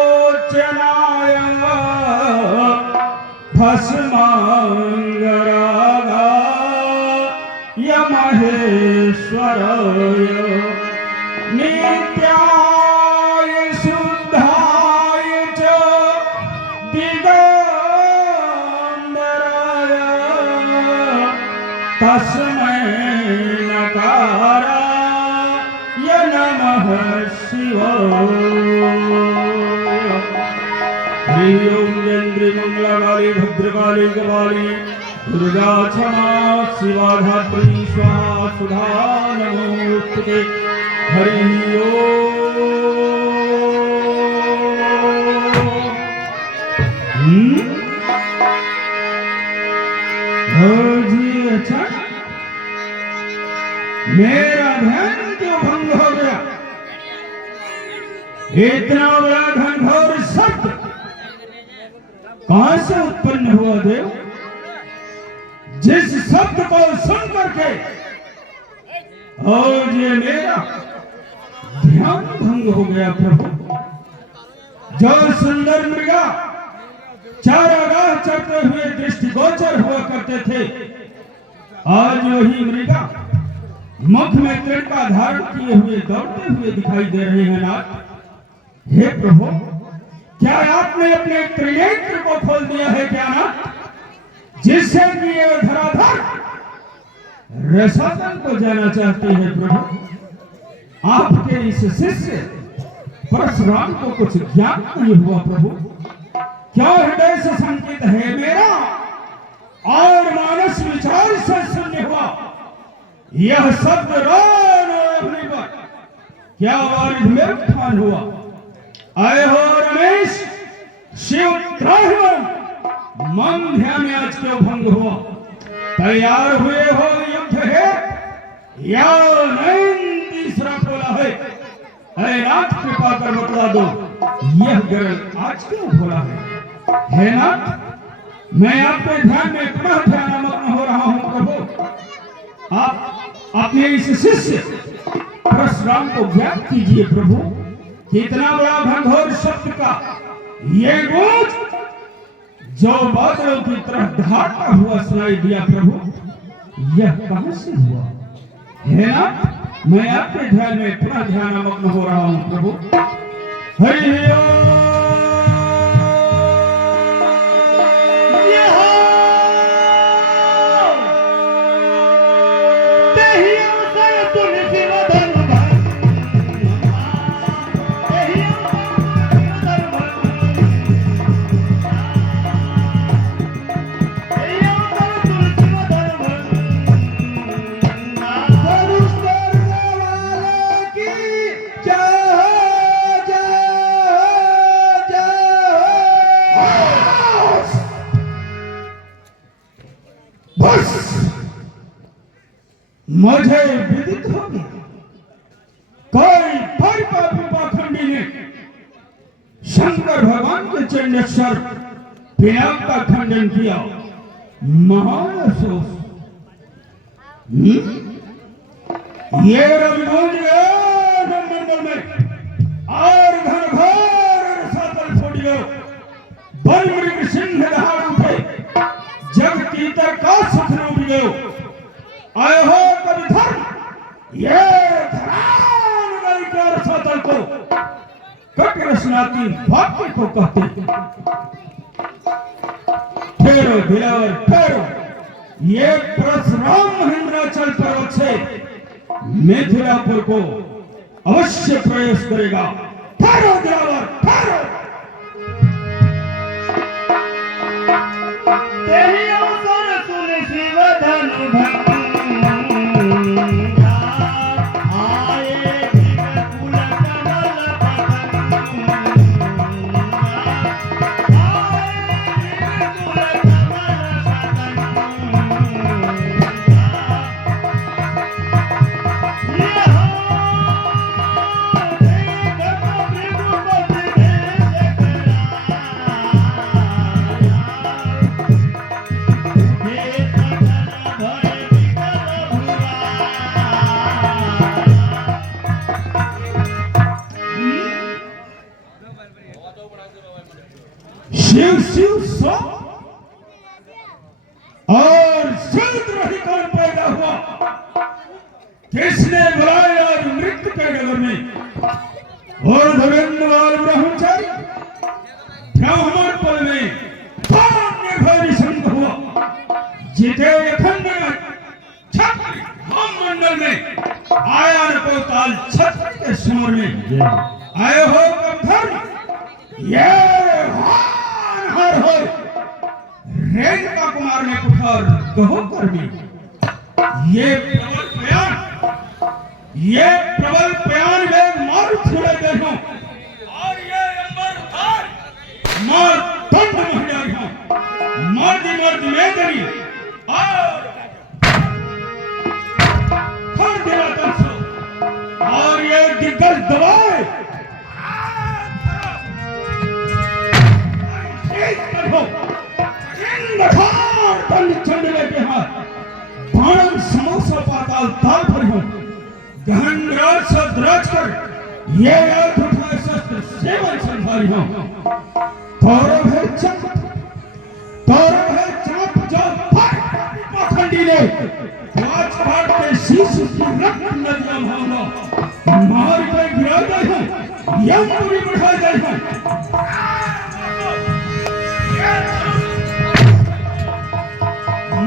नागेन्द्रहारायत्रिलोचनाय भस्मांगरागाय महेश्वराय नित्याय शुद्धाय च दिगंबराय तस्मै नकाराय नमः शिवाय। हरि ओम चंद्री मंगलाकाली भद्रकाली कपाली दुर्गा क्षमा शिवा धात्री स्वाहा सुधा नमोस्तुते। हरि ओम। जी अच्छा, मेरा ध्यान क्यों भंग हो गया? इतना बड़ा घनघोर शब्द कहां से उत्पन्न हुआ देव? जिस शब्द को सुन करके और ये मेरा ध्यान भंग हो गया प्रभु। जो सुंदर मृगा चारागाह चढ़ते हुए दृष्टिगोचर हुआ करते थे, आज वही मृगा मुख में तिनका धारण किए हुए दौड़ते हुए दिखाई दे रहे हैं नाथ। हे प्रभु, क्या आपने अपने त्रिनेत्र को खोल दिया है क्या नाथ, जिससे कि ये धराधर रसातल को जाना चाहते हैं प्रभु? आपके इस शिष्य परशुराम को कुछ ज्ञान नहीं हुआ प्रभु? क्या हृदय से संकेत है मेरा और मानस विचार से शून्य हुआ यह शब्द रोने पर क्या वारिध में उत्थान हुआ? आए हो रमेश, शिव त्राहिमाम मन ध्यान आज क्यों भंग हुआ? तैयार हुए हो युद्ध है या नहीं? तीसरा बोला है, अरे नाथ कृपा कर बतला दो, यह गरल आज क्यों बोला है नाथ? मैं आपके ध्यान में पुनः ध्यानमग्न हो रहा हूं प्रभु। आप अपने इस शिष्य परशुराम को ज्ञात कीजिए प्रभु। कितना बड़ा घनघोर शब्द का ये गूंज जो बादलों की तरह ढाका हुआ सुनाई दिया प्रभु, यह कहां से हुआ है ना? मैं आपके ध्यान में पुनः ध्यानमग्न हो रहा हूं प्रभु। हरि ओम। मुझे विदित हो गया, कोई पापी पाखंडी ने शंकर भगवान के चरणेश्वर पिनाक का खंडन किया। महान अफसोस। ये रविगुंज मंडल में और घनघोर रसातल फूट गयो। बल मृग सिंह दहाड़ उठे, जग तीतर का सुख लूट गयो। आए हो कभी धर्म, ये धरान गई क्या रसातल को कट रसनाती वाक्य को कहते। ठहरो दिलावर ठहरो, ये परशुराम महेंद्राचल पर्वत से मिथिलापुर को अवश्य प्रवेश करेगा। ठहरो दिलावर ठहरो। और शूद्र ही कौन पैदा हुआ? किसने बुलाया और मृत्यु के डगर में और धर्मेंद्रलाल ब्रह्मचारी ब्राह्मण पद में कौन निर्भय निशंक हुआ? जीते अखंड छत्र हम मंडल में आया न को ताल छत्र के सुर में आए हो कब धर्म ये हर हो रेणुका कुमार ने पुकार कहो कर्मी ये प्रबल प्यान वेग मार छुड़े देखो और ये अंबर धार मार दंड महिला हो मर्द में दरी और फर दिला तंसो और ये दिग्गज दबाए चंडले के हाथ बाण समोसा पाताल ताल पर हो गहन राज सद्राज कर ये अर्थ उठाए शस्त्र सेवन संभारी हो तौरव है चाप जो पाखंडी ने आज काट के शीश की रक्त नदियां भावना मार पे गिरा गए हैं यमपुरी बढ़ा गए हैं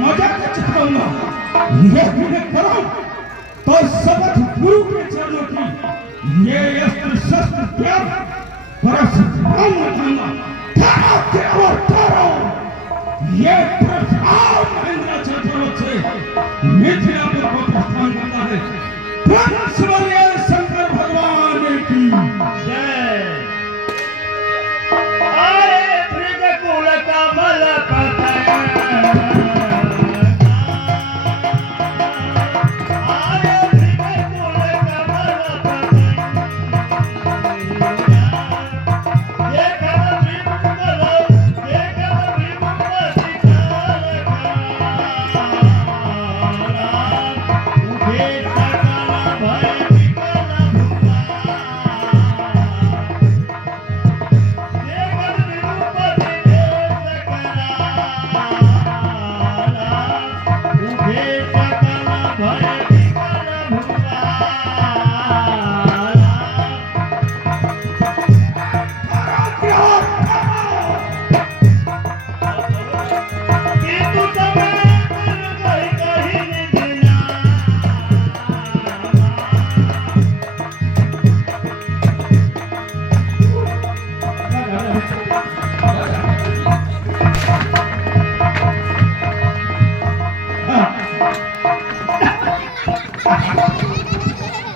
मजाक चखाऊंगा ये करो तो शपथ गुरु के चरणों की ये अस्त्र शस्त्र त्याग परशुराम उठाऊंगा ये प्रभाव महेंद्राचल पर्वत से मिथिलापुर को प्रस्थान करता है वंशवलीय शंकर भगवान की जय। आए भृग कुल कमल पतन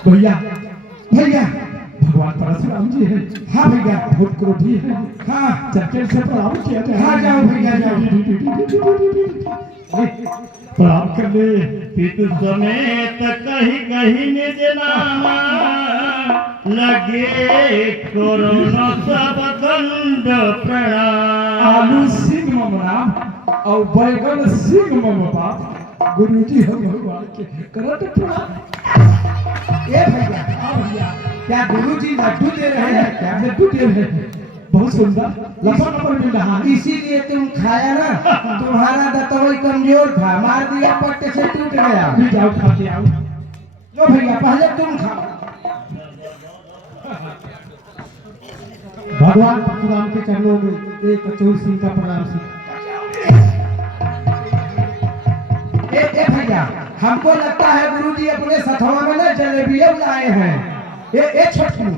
भैया भैया भगवान परशुराम जी है। हाँ भैया बहुत क्रोधी है। हाँ चक्कर से प्रणाम किया जाए। हाँ जाओ भैया जाओ प्रणाम कर ले पितु समेत कहीं कहीं निज नामा लगे कोरोना सब दंड प्रणाम आलू सिंह ममराम और बैगन सिंह मम बाप गुरु जी हम भगवान के करत प्रणाम। ए भैया हाँ भैया क्या गुरुजी लड्डू दे रहे हैं क्या? लड्डू दे रहे हैं बहुत सुंदर लंबा नंबर मिल रहा है इसीलिए तुम खाया ना तुम्हारा दतवई कमजोर था मार दिया पट्टे से टूट गया। भी जाओ खा के आओ। लो भैया पहले तुम खाओ। भगवान परशुराम के चरणों में एक कचौरी सिंह का प्रणाम। ए भैया हमको लगता है गुरुजी अपने सथवा में ना जलेबी लाए हैं। ए छोटू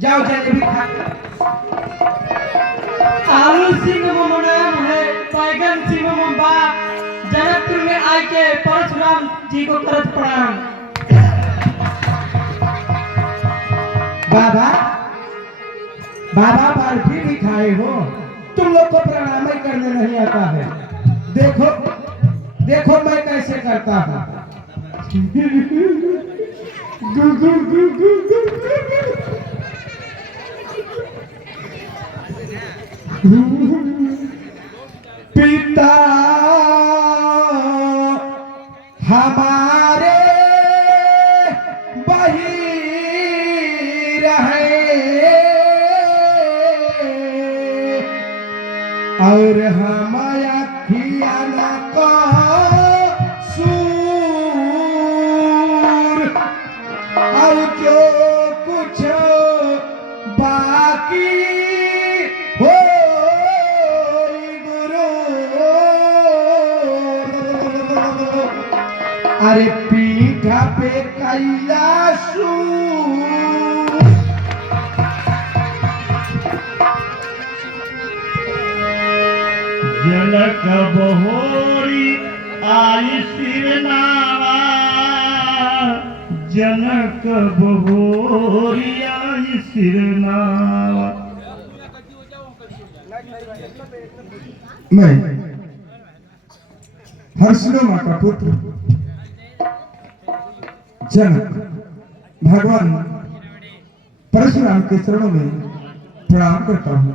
जाओ जलेबी खा। आलू सिंह नाम है बैगन सिंह बा जनकपुर में आए के परशुराम जी को करत प्रणाम। बाबा बाबा बर्फी भी खाए हो तुम लोग को प्रणाम ही करने नहीं आता है। देखो देखो मैं कैसे करता हूँ। पिता हमारे बही रहे और हम अखियाँ अरे पीठा पे कैलाशू जनक बहोरी आई सिरनावा, जनक बहोरी आई सिरनावा। मैं हर्षलोमा का पुत्र जनक भगवान परशुराम के चरणों में प्रणाम करता हूँ।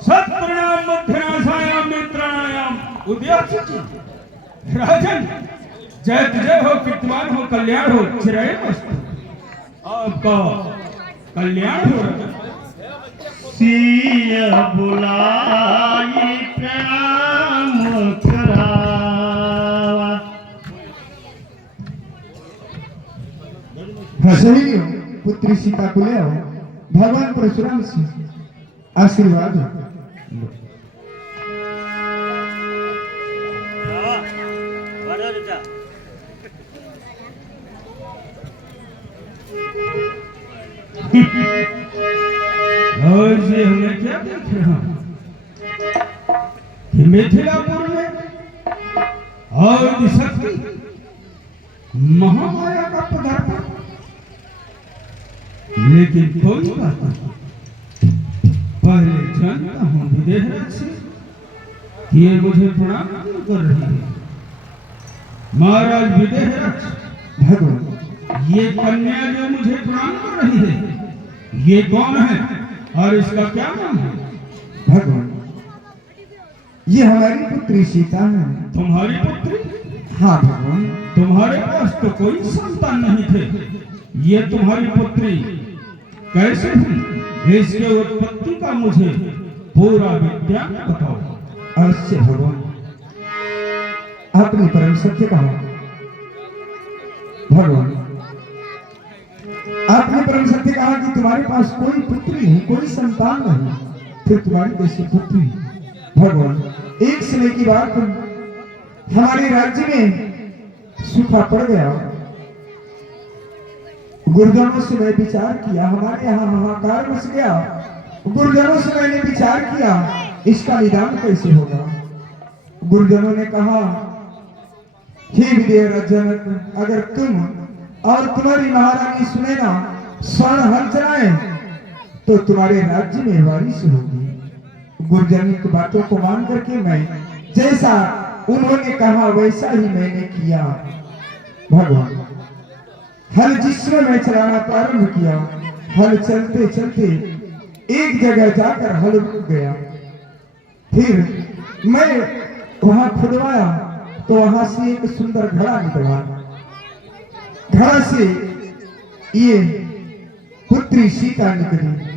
सत्प्रणाम मध्यनाशायाम मित्राणायाम उदयाचिति। राजन जय जय हो, कीर्तिमान हो, कल्याण हो, चिराय मस्तु। आपका कल्याण हो। सिय बुलाई प्रणाम करावा। सहेलियों, पुत्री सीता को ले आओ, भगवान परशुराम से आशीर्वाद लो। और ये हमें क्या देख रहा हूं कि मिथिलापुर में और शक्ति महामाया का पदार्पण, लेकिन कोई बात नहीं। पहले जानता हूं विदेहराज से कि ये मुझे प्रणाम क्यों कर रही है। महाराज विदेहराज, भगवान ये कन्या जो मुझे प्रणाम कर रही है, ये कौन है और इसका क्या नाम है? भगवान, ये हमारी पुत्री सीता है। तुम्हारी पुत्री? हाँ भगवान। तुम्हारे पास तो कोई संतान नहीं थे, ये तुम्हारी पुत्री कैसे हुई? इसके उत्पत्ति का मुझे पूरा विज्ञान बताओ। अवश्य भगवान, आपने परम सत्य कहा। भगवान, आपने परम सत्य कहा कि तुम्हारे पास कोई पुत्री नहीं, कोई संतान नहीं, फिर तुम्हारी कैसी पुत्री? भगवान, एक समय की बात, हमारे राज्य में सूखा पड़ गया। गुरुजनों से मैं विचार किया, हमारे यहाँ हाहाकार मच गया। गुरुजनों से मैंने विचार किया, इसका निदान कैसे होगा। गुरुजनों ने कहा, हे विदेहराज जनक, अगर तुम और तुम्हारी महारानी सुने ना स्वर्ण हल चलाए तो तुम्हारे राज्य में बारिश होगी। गुरुजन की बातों को मान करके मैं जैसा उन्होंने कहा वैसा ही मैंने किया। भगवान, हल जिसमें मैं चलाना प्रारंभ किया, हल चलते चलते एक जगह जाकर हल रुक गया। फिर मैं वहां खुदवाया तो वहां से एक सुंदर घड़ा निकला। घड़ा से ये पुत्री सीता निकली।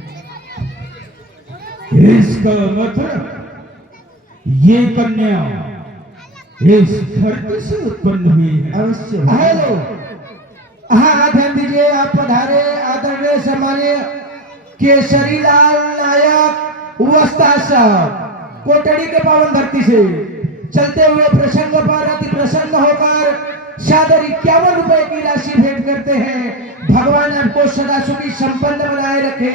इसका मतलब ये कन्या इस धरती से उत्पन्न हुई है। अवश्य। हेलो, हाँ ध्यान दीजिए, आप पधारे आदरणीय सम्मानीय केसरी लाल नायक उस्ताद साहब कोटड़ी के पावन धरती से चलते हुए प्रसंग पर अति प्रसन्न होकर सादर 51 रुपए की राशि भेंट करते हैं। भगवान आपको सदा सुखी संपन्न बनाए रखे।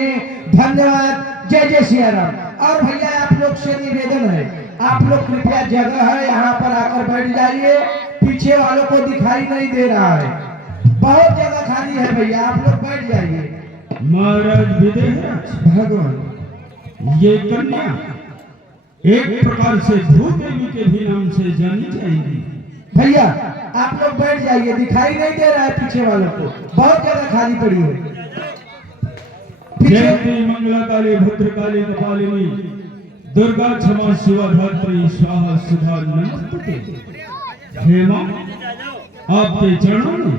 धन्यवाद। जय जय सिया राम। और भैया आप लोग से निवेदन है, आप लोग कृपया जगह है यहाँ पर आकर बैठ जाइए। पीछे वालों को दिखाई नहीं दे रहा है, बहुत जगह खाली है भैया, आप लोग बैठ जाइए। महाराज विदेहराज, भगवान, ये कन्या एक प्रकार से भूदेवी के भी नाम से जानी जाएगी। भैया आप लोग बैठ जाइए, दिखाई नहीं दे रहा है पीछे वालों को, बहुत जगह खाली पड़ी है। जयंती मंगला काली भद्रकाली कपालिनी दुर्गा क्षमा शिवा धात्री स्वाहा सुधा नमस्ते। हे मां, आपके चरणों में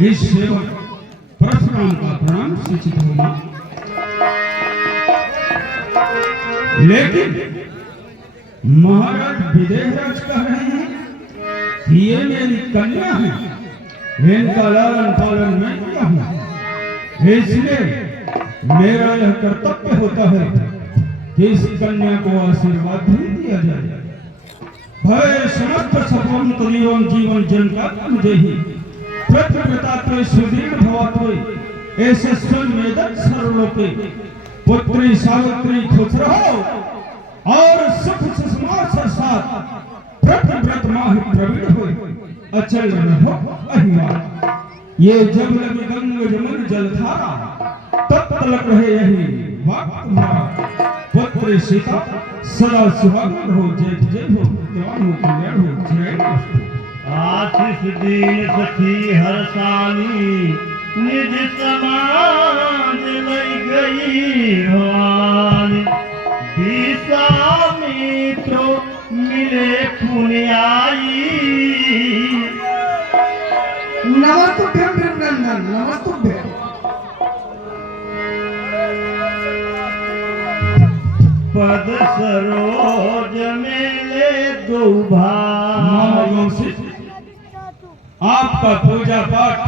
इस सेवक परशुराम का प्रणाम सूचित होगा। लेकिन महाराज विदेहराज कह रहे हैं कि ये मेरी कन्या है, इनका लालन पालन मैं किया हूं, इसलिए मेरा यह कर्तव्य होता है कि इस कन्या को आशीर्वाद भी दिया जाए। भय समस्त सफल तदीवं जीवन जनका मुझे ही प्रतिव्रता ते सुदृढ़ भवत्वे ऐसे स्वमेदक सर्वलोके पुत्री सावित्री खुश रहो और सुख सुषमा साथ प्रतिव्रत माह प्रवीण हो अचल रहो अहिवाल। ये जब लगे गंग जमुन जलधारा तब तलक रहे यही वाक तुम्हारा। पुत्र सीता सदा सुहागन हो जय जय हो जवान हो कल्याण हो जय हो। आशीष दीन सखी हरसानी निज समाज लई गई भवानी। विश्वामित्रो मिले पुण्याई। नमस्तुभ्यं नंदन नमस्तुभ्यं। पद सरोज मेले दो भाई। आपका पूजा पाठ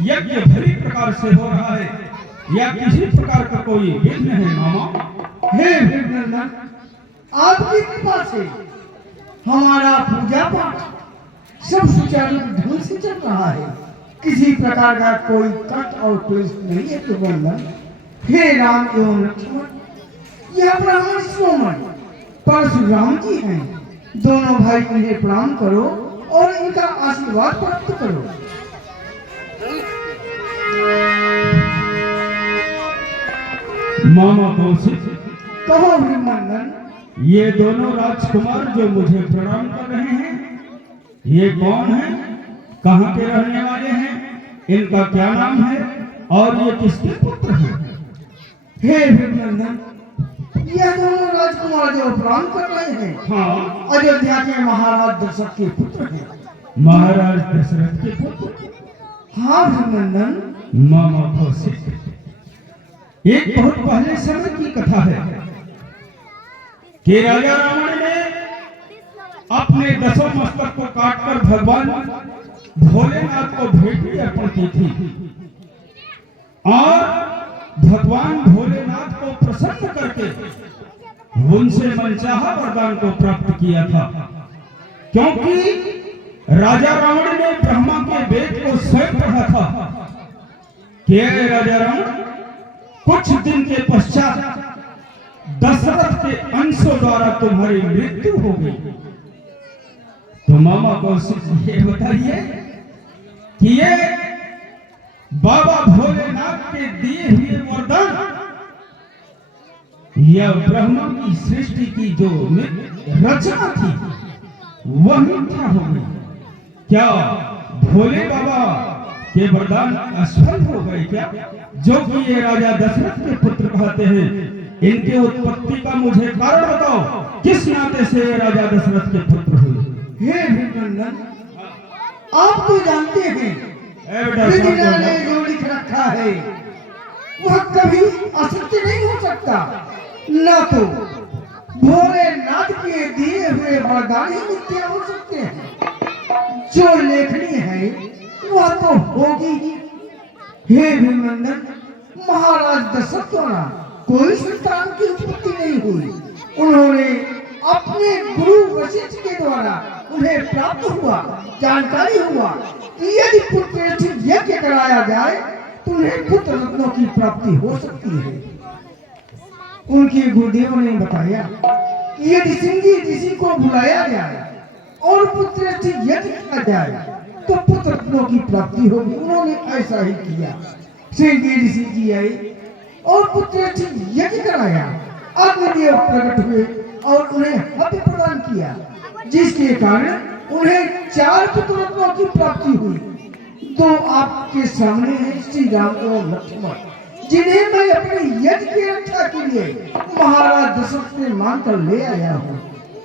यज्ञ भली प्रकार से हो रहा है या किसी प्रकार का कोई विघ्न है मामा? हे नंदन, आपकी कृपा से हमारा पूजा पाठ सब सुचारू ढंग से चल रहा है। किसी प्रकार का कोई कट और क्लेश नहीं है। तो नंदन, हे राम एवं लक्ष्मण, यह ब्राह्मण श्रोमण परशुराम जी हैं। दोनों भाई इन्हें प्रणाम करो और इनका आशीर्वाद प्राप्त करो। मामा कौशिक, कहो नंदन, ये दोनों राजकुमार जो मुझे प्रणाम कर रहे हैं, ये कौन है, कहाँ के रहने वाले हैं, इनका क्या नाम है और ये किसके पुत्र हैं? हे नंदन, यह दोनों राजकुमार जो प्रणाम कर रहे हैं, हाँ, अयोध्या के महाराज दशरथ के पुत्र हैं। महाराज दशरथ के पुत्र। हाँ नंदन, मामा कौशिक, एक बहुत पहले समय की कथा है कि राजा रावण ने अपने 10 मस्तक को काटकर भगवान भोलेनाथ को भेंट अर्पण की थी और भगवान भोलेनाथ को प्रसन्न करके उनसे मनचाहा वरदान को प्राप्त किया था। क्योंकि राजा रावण ने ब्रह्मा के वेद को स्वयं पढ़ा था कि राजा रावण, कुछ दिन के पश्चात दशरथ के अंशों द्वारा तुम्हारी मृत्यु हो गई। तो मामा कौशिक ये बताइए कि ये बाबा भोलेनाथ के दिए हुए वरदान या ब्रह्मा की सृष्टि की जो रचना थी वह मिथ्या हो गई क्या? भोले बाबा के वरदान असफल हो गए क्या? जो कि ये राजा दशरथ के पुत्र कहते हैं, इनके उत्पत्ति का मुझे कारण बताओ, किस नाते से ये राजा दशरथ के पुत्र हुए? हे नंदन, आप तो जानते हैं विधिना ने जो लिख रखा है वह कभी असत्य नहीं हो सकता। न तो भोलेनाथ के दिए हुए वरदान ही मिथ्या हो सकते हैं। जो लेखनी है वह तो होगी ही। हे नंदन, महाराज दशरथ द्वारा कोई संतान की उत्पत्ति नहीं हुई। उन्होंने अपने गुरु वशिष्ठ के द्वारा उन्हें प्राप्त हुआ, जानकारी हुआ कि यदि पुत्र यज्ञ कराया जाए तो उन्हें पुत्र रत्नों की प्राप्ति हो सकती है। उनके गुरुदेव ने बताया कि यदि सिंधी ऋषि को बुलाया जाए और पुत्र यज्ञ किया जाए तो पुत्र रत्नों की प्राप्ति होगी। उन्होंने ऐसा ही किया। सिंधी ऋषि जी आए और पुत्र यज्ञ कराया। अग्निदेव प्रकट हुए और उन्हें हव्य प्रदान किया, जिसके कारण उन्हें 4 पुत्र रत्नों की प्राप्ति हुई। तो आपके सामने है श्री राम एवं लक्ष्मण, जिन्हें मैं अपने यज्ञ की रक्षा के लिए महाराज दशरथ से मांगकर ले आया हूँ।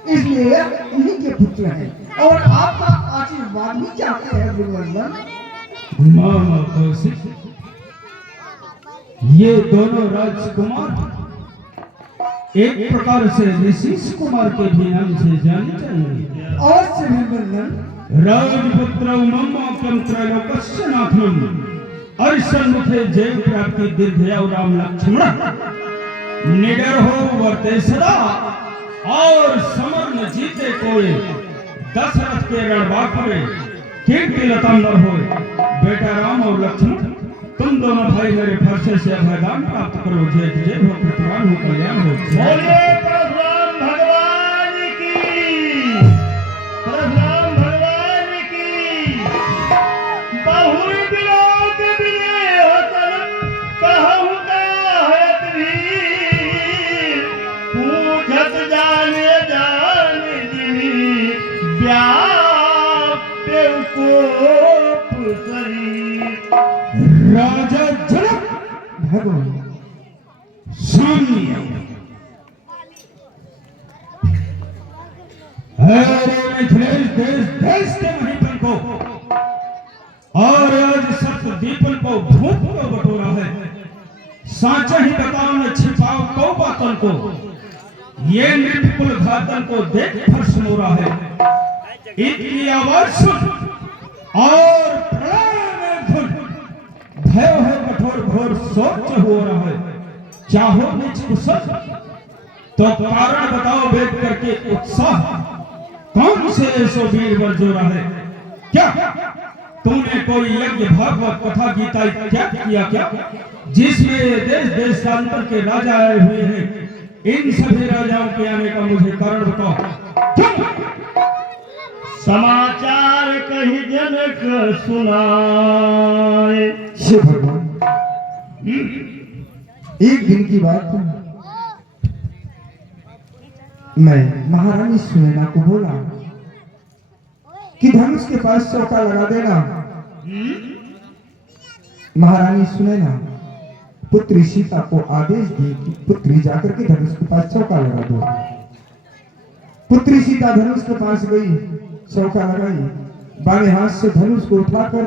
इसलिए उन्हीं के पुत्र हैं और आपका आशीर्वाद भी चाहते हैं गुरुवंदन। मामा कौशिक, ये दोनों राजकुमार एक प्रकार से ऋषि कुमार के भी नाम से जाने चाहिए। और से गुरुवंदन, राजपुत्र मम त्रैलोक्यस्य नाथम अर्षन्मुखे जय प्राप्ति दीर्घया राम लक्ष्मण। निडर हो वर्ते सदा और समर न जीते कोई। दशरथ के रणबांकुरे कीर्ति लता नर हो। बेटा राम और लक्ष्मण तुम दोनों भाई मेरे फरसे से अभयदान प्राप्त करो। जय जय हो, प्रतिपाल हो, कल्याण हो। बोलिए परशुराम भगवान की, परशुराम भगवान की। बहुर बिलोक बिने होतन कहूँ कहत भी। पूछत जाने जाने दिनी व्याप्य कोप शरीर। राजा जनक भगवान सामने मिथिलेश देश देश के महीपन को और आज सप्त दीपन को भूत को बटोरा है। साचा ही बताओ न छिपाओ को बातन को। ये निर्कुल घातन को देख फर्श मोरा है। इनकी आवाज सुन और प्रलय में धुन। भय है कठोर घोर सोच हो रहा है। चाहो निज कुशल तो कारण बताओ वेद करके उत्साह। कौन से ऐसो वीर वर जोरा है। क्या तूने कोई यज्ञ भागवत कथा गीता इत्यादि किया क्या, जिसमें देश देशांतर के राजा आए हुए हैं। इन सभी राजाओं के आने का मुझे कारण बताओ। समाचार कही जनक सुनाए। हे भगवान, एक दिन की बात है, मैं महारानी सुनैना को बोला कि धनुष के पास चौका लगा देना। महारानी सुनैना पुत्री सीता को आदेश दी कि पुत्री जाकर के धनुष के पास चौका लगा दो। पुत्री सीता धनुष के पास गई, चौका लगाई। बाएं हाथ से धनुष को उठाकर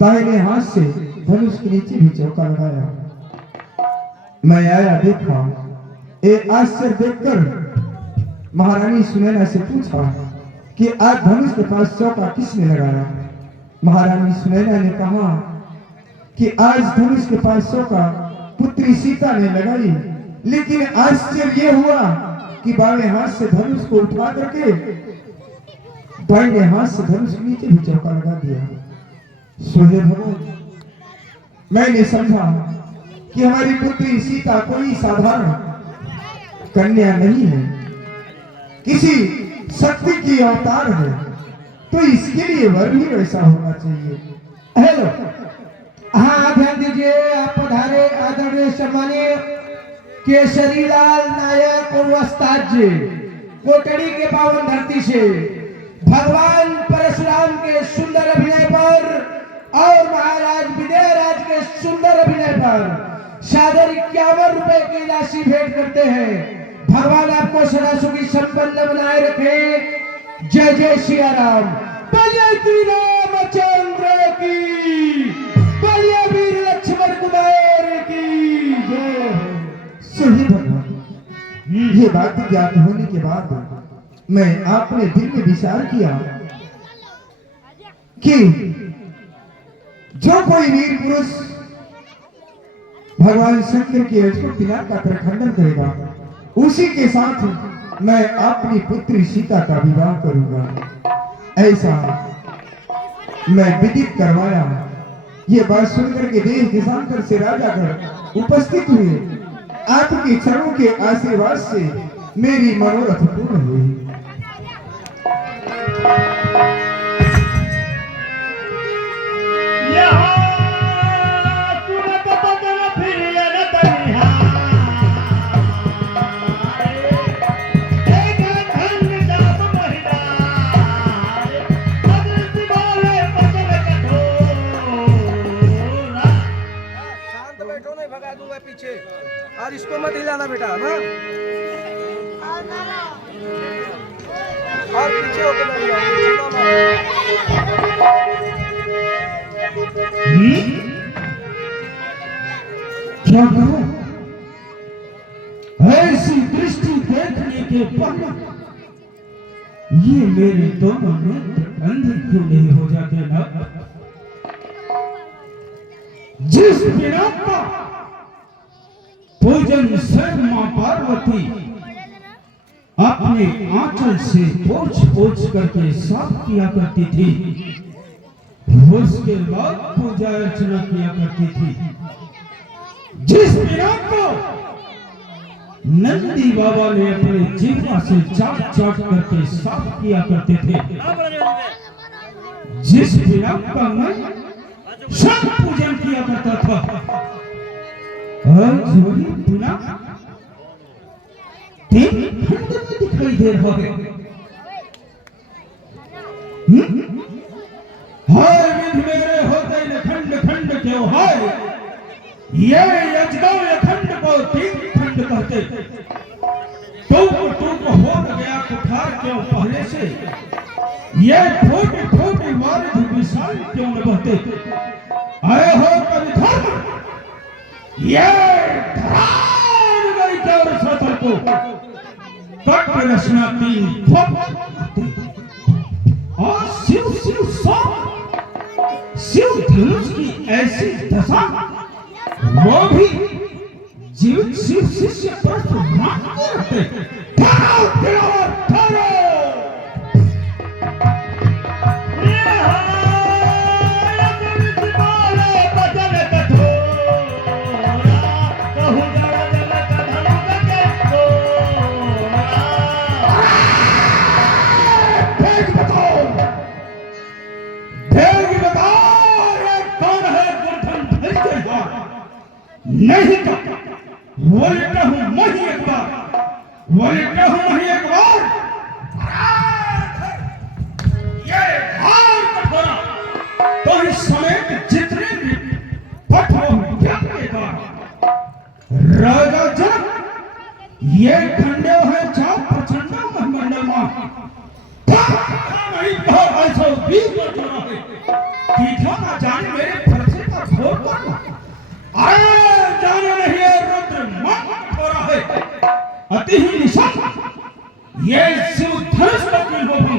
दाहिने हाथ से धनुष के नीचे भी चौका लगाया। मैं आया, देखा, एक आश्चर्य देखकर महारानी सुनैना से पूछा कि आज धनुष के पास चौका किसने लगाया। महारानी सुनैना ने कहा कि आज धनुष के पास चौका पुत्री सीता ने लगाई, लेकिन आश्चर्य यह हुआ कि बाएं हाथ से धनुष को उठा करके दाहिने हाथ से धनुष के नीचे भी चौका लगा दिया। सोहे भगवान, मैंने समझा कि हमारी पुत्री सीता कोई साधारण कन्या नहीं है, किसी शक्ति की अवतार है, तो इसके लिए वर भी वैसा होना चाहिए। हेलो, हाँ ध्यान दीजिए। आप पधारे आदरणीय सम्मानीय केसरी लाल नायक और वस्ताद जी, कोटड़ी के पावन धरती से भगवान परशुराम के सुंदर अभिनय पर और महाराज विजयराज के सुंदर अभिनय पर सादर 51 रुपए की राशि भेंट करते हैं। भगवान आपको सदा सुखी संपन्न बनाए रखे। जय जय सिया राम। बोलिए श्री रामचंद्र की, बोलिए वीर लक्ष्मण कुमार की जय। सही भगवान, ये बात ज्ञात होने के बाद मैं अपने दिल में विचार किया कि जो कोई वीर पुरुष भगवान शंकर की अजब पिलाप का खंडन करेगा, उसी के साथ मैं अपनी पुत्री सीता का विवाह करूंगा। ऐसा मैं विदित करवाया। ये बात सुनकर के देश देशांतर से राजागण उपस्थित हुए। आपके चरणों के आशीर्वाद से मेरी मनोरथ पूर्ण हुई। पीछे और इसको मत हिलाना बेटा, ना और पीछे होके मत हिलाओ। क्या करो, ऐसी दृष्टि देखने के बाद ये मेरे दोनों नेत्र अंधे क्यों नहीं हो जाते ना। जिस बिना का पूजन स्वयं मां पार्वती अपने आंचल से पोंछ पोंछ करके साफ किया करती थी। उसके बाद पूजा अर्चना किया करती थी। जिस बिना को नंदी बाबा ने अपने जीवा से चाट चाट करके साफ किया करते थे, जिस बिना का मैं सब पूजन किया करता था, आज वही बिना तीन खंड में दिखाई दे रहा है। हाय विधि मेरे होते न खंड खंड क्यों हाय, ये यजगांव खंड को तीन खंड कहते। टूक हो गया कुठार क्यों पहले से, ये फूट फूट वारिध विशाल क्यों न बहते। आए हो कभी धर्म, ये धरान गई क्या सतल को कट रचना तीन और शिव शिव शिव धनुष की ऐसी दशा, वो भी जीवित शिव शिष्य परशुराम को रखते। ठहरो ठहरो ठहरो, नहीं तो वो लेता हूं मैं ही एक बार, वो लेता हूं मैं ही एक बार। ये हार कठोरा तो इस समय जितने भी पठो राजा जनक ये खंडे है चार प्रचंडा महमंडल मां नहीं कहो ऐसा बीच में जोड़ा है तीठा ना जाने मेरे फरसे का घोर करना आए जाने नहीं है। रुद्र मन हो रहा है अति ही निशान, ये शिव धनुष का क्यों हो भी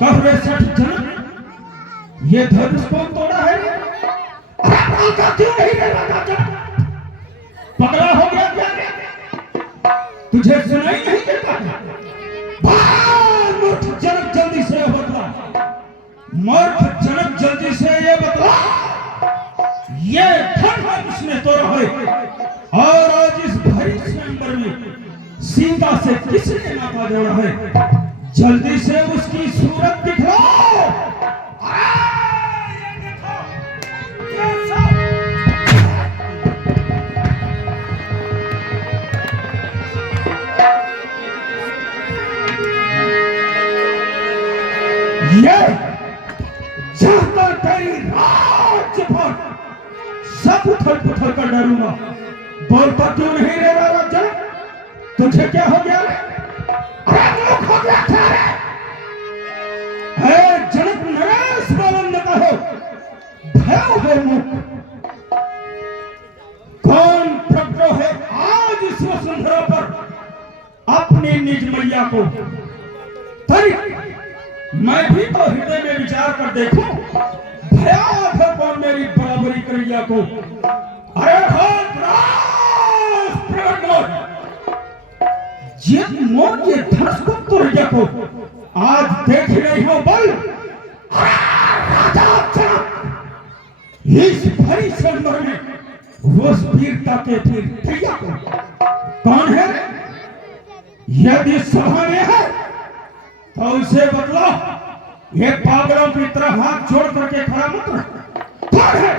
कहरे 60 जन ये धनुष को तोड़ा है। का क्यों नहीं रहता जनक, पगला हो गया क्या, तुझे सुनाई नहीं देता। मूर्ख जनक जल्दी से बतला, मूर्ख जनक जल्दी से ये बतला, ये धन उसने तोड़ा है और आज इस भरी स्वयंवर में सीता से किसने नाता जोड़ा है। जल्दी से उसकी सूरत दिखलाओ। ये चाहता तेरी राज्य पर सब उथल पुथल कर डरूंगा। बोलता क्यों नहीं रे राजा, तुझे क्या हो गया रे? अरे मुख हो गया क्या रे? है जनक नरेश बालन का हो भयो है मुख। कौन प्रकटो है आज इस वसुंधरा पर अपनी निज मैया को। तरी मैं भी तो हृदय में विचार कर देखूं भयावह है कौन मेरी बराबरी करिया को। अरे ये मोर ये धनुष को तोड़िया को आज देख रही हो बल। राजा जनक इस भरी स्वयंवर में उस वीरता के फिर भैया को कौन है? यदि सभा में है तो उसे बतला। ये पागलों की तरह हाथ जोड़ करके खड़ा मत रह। कौन है?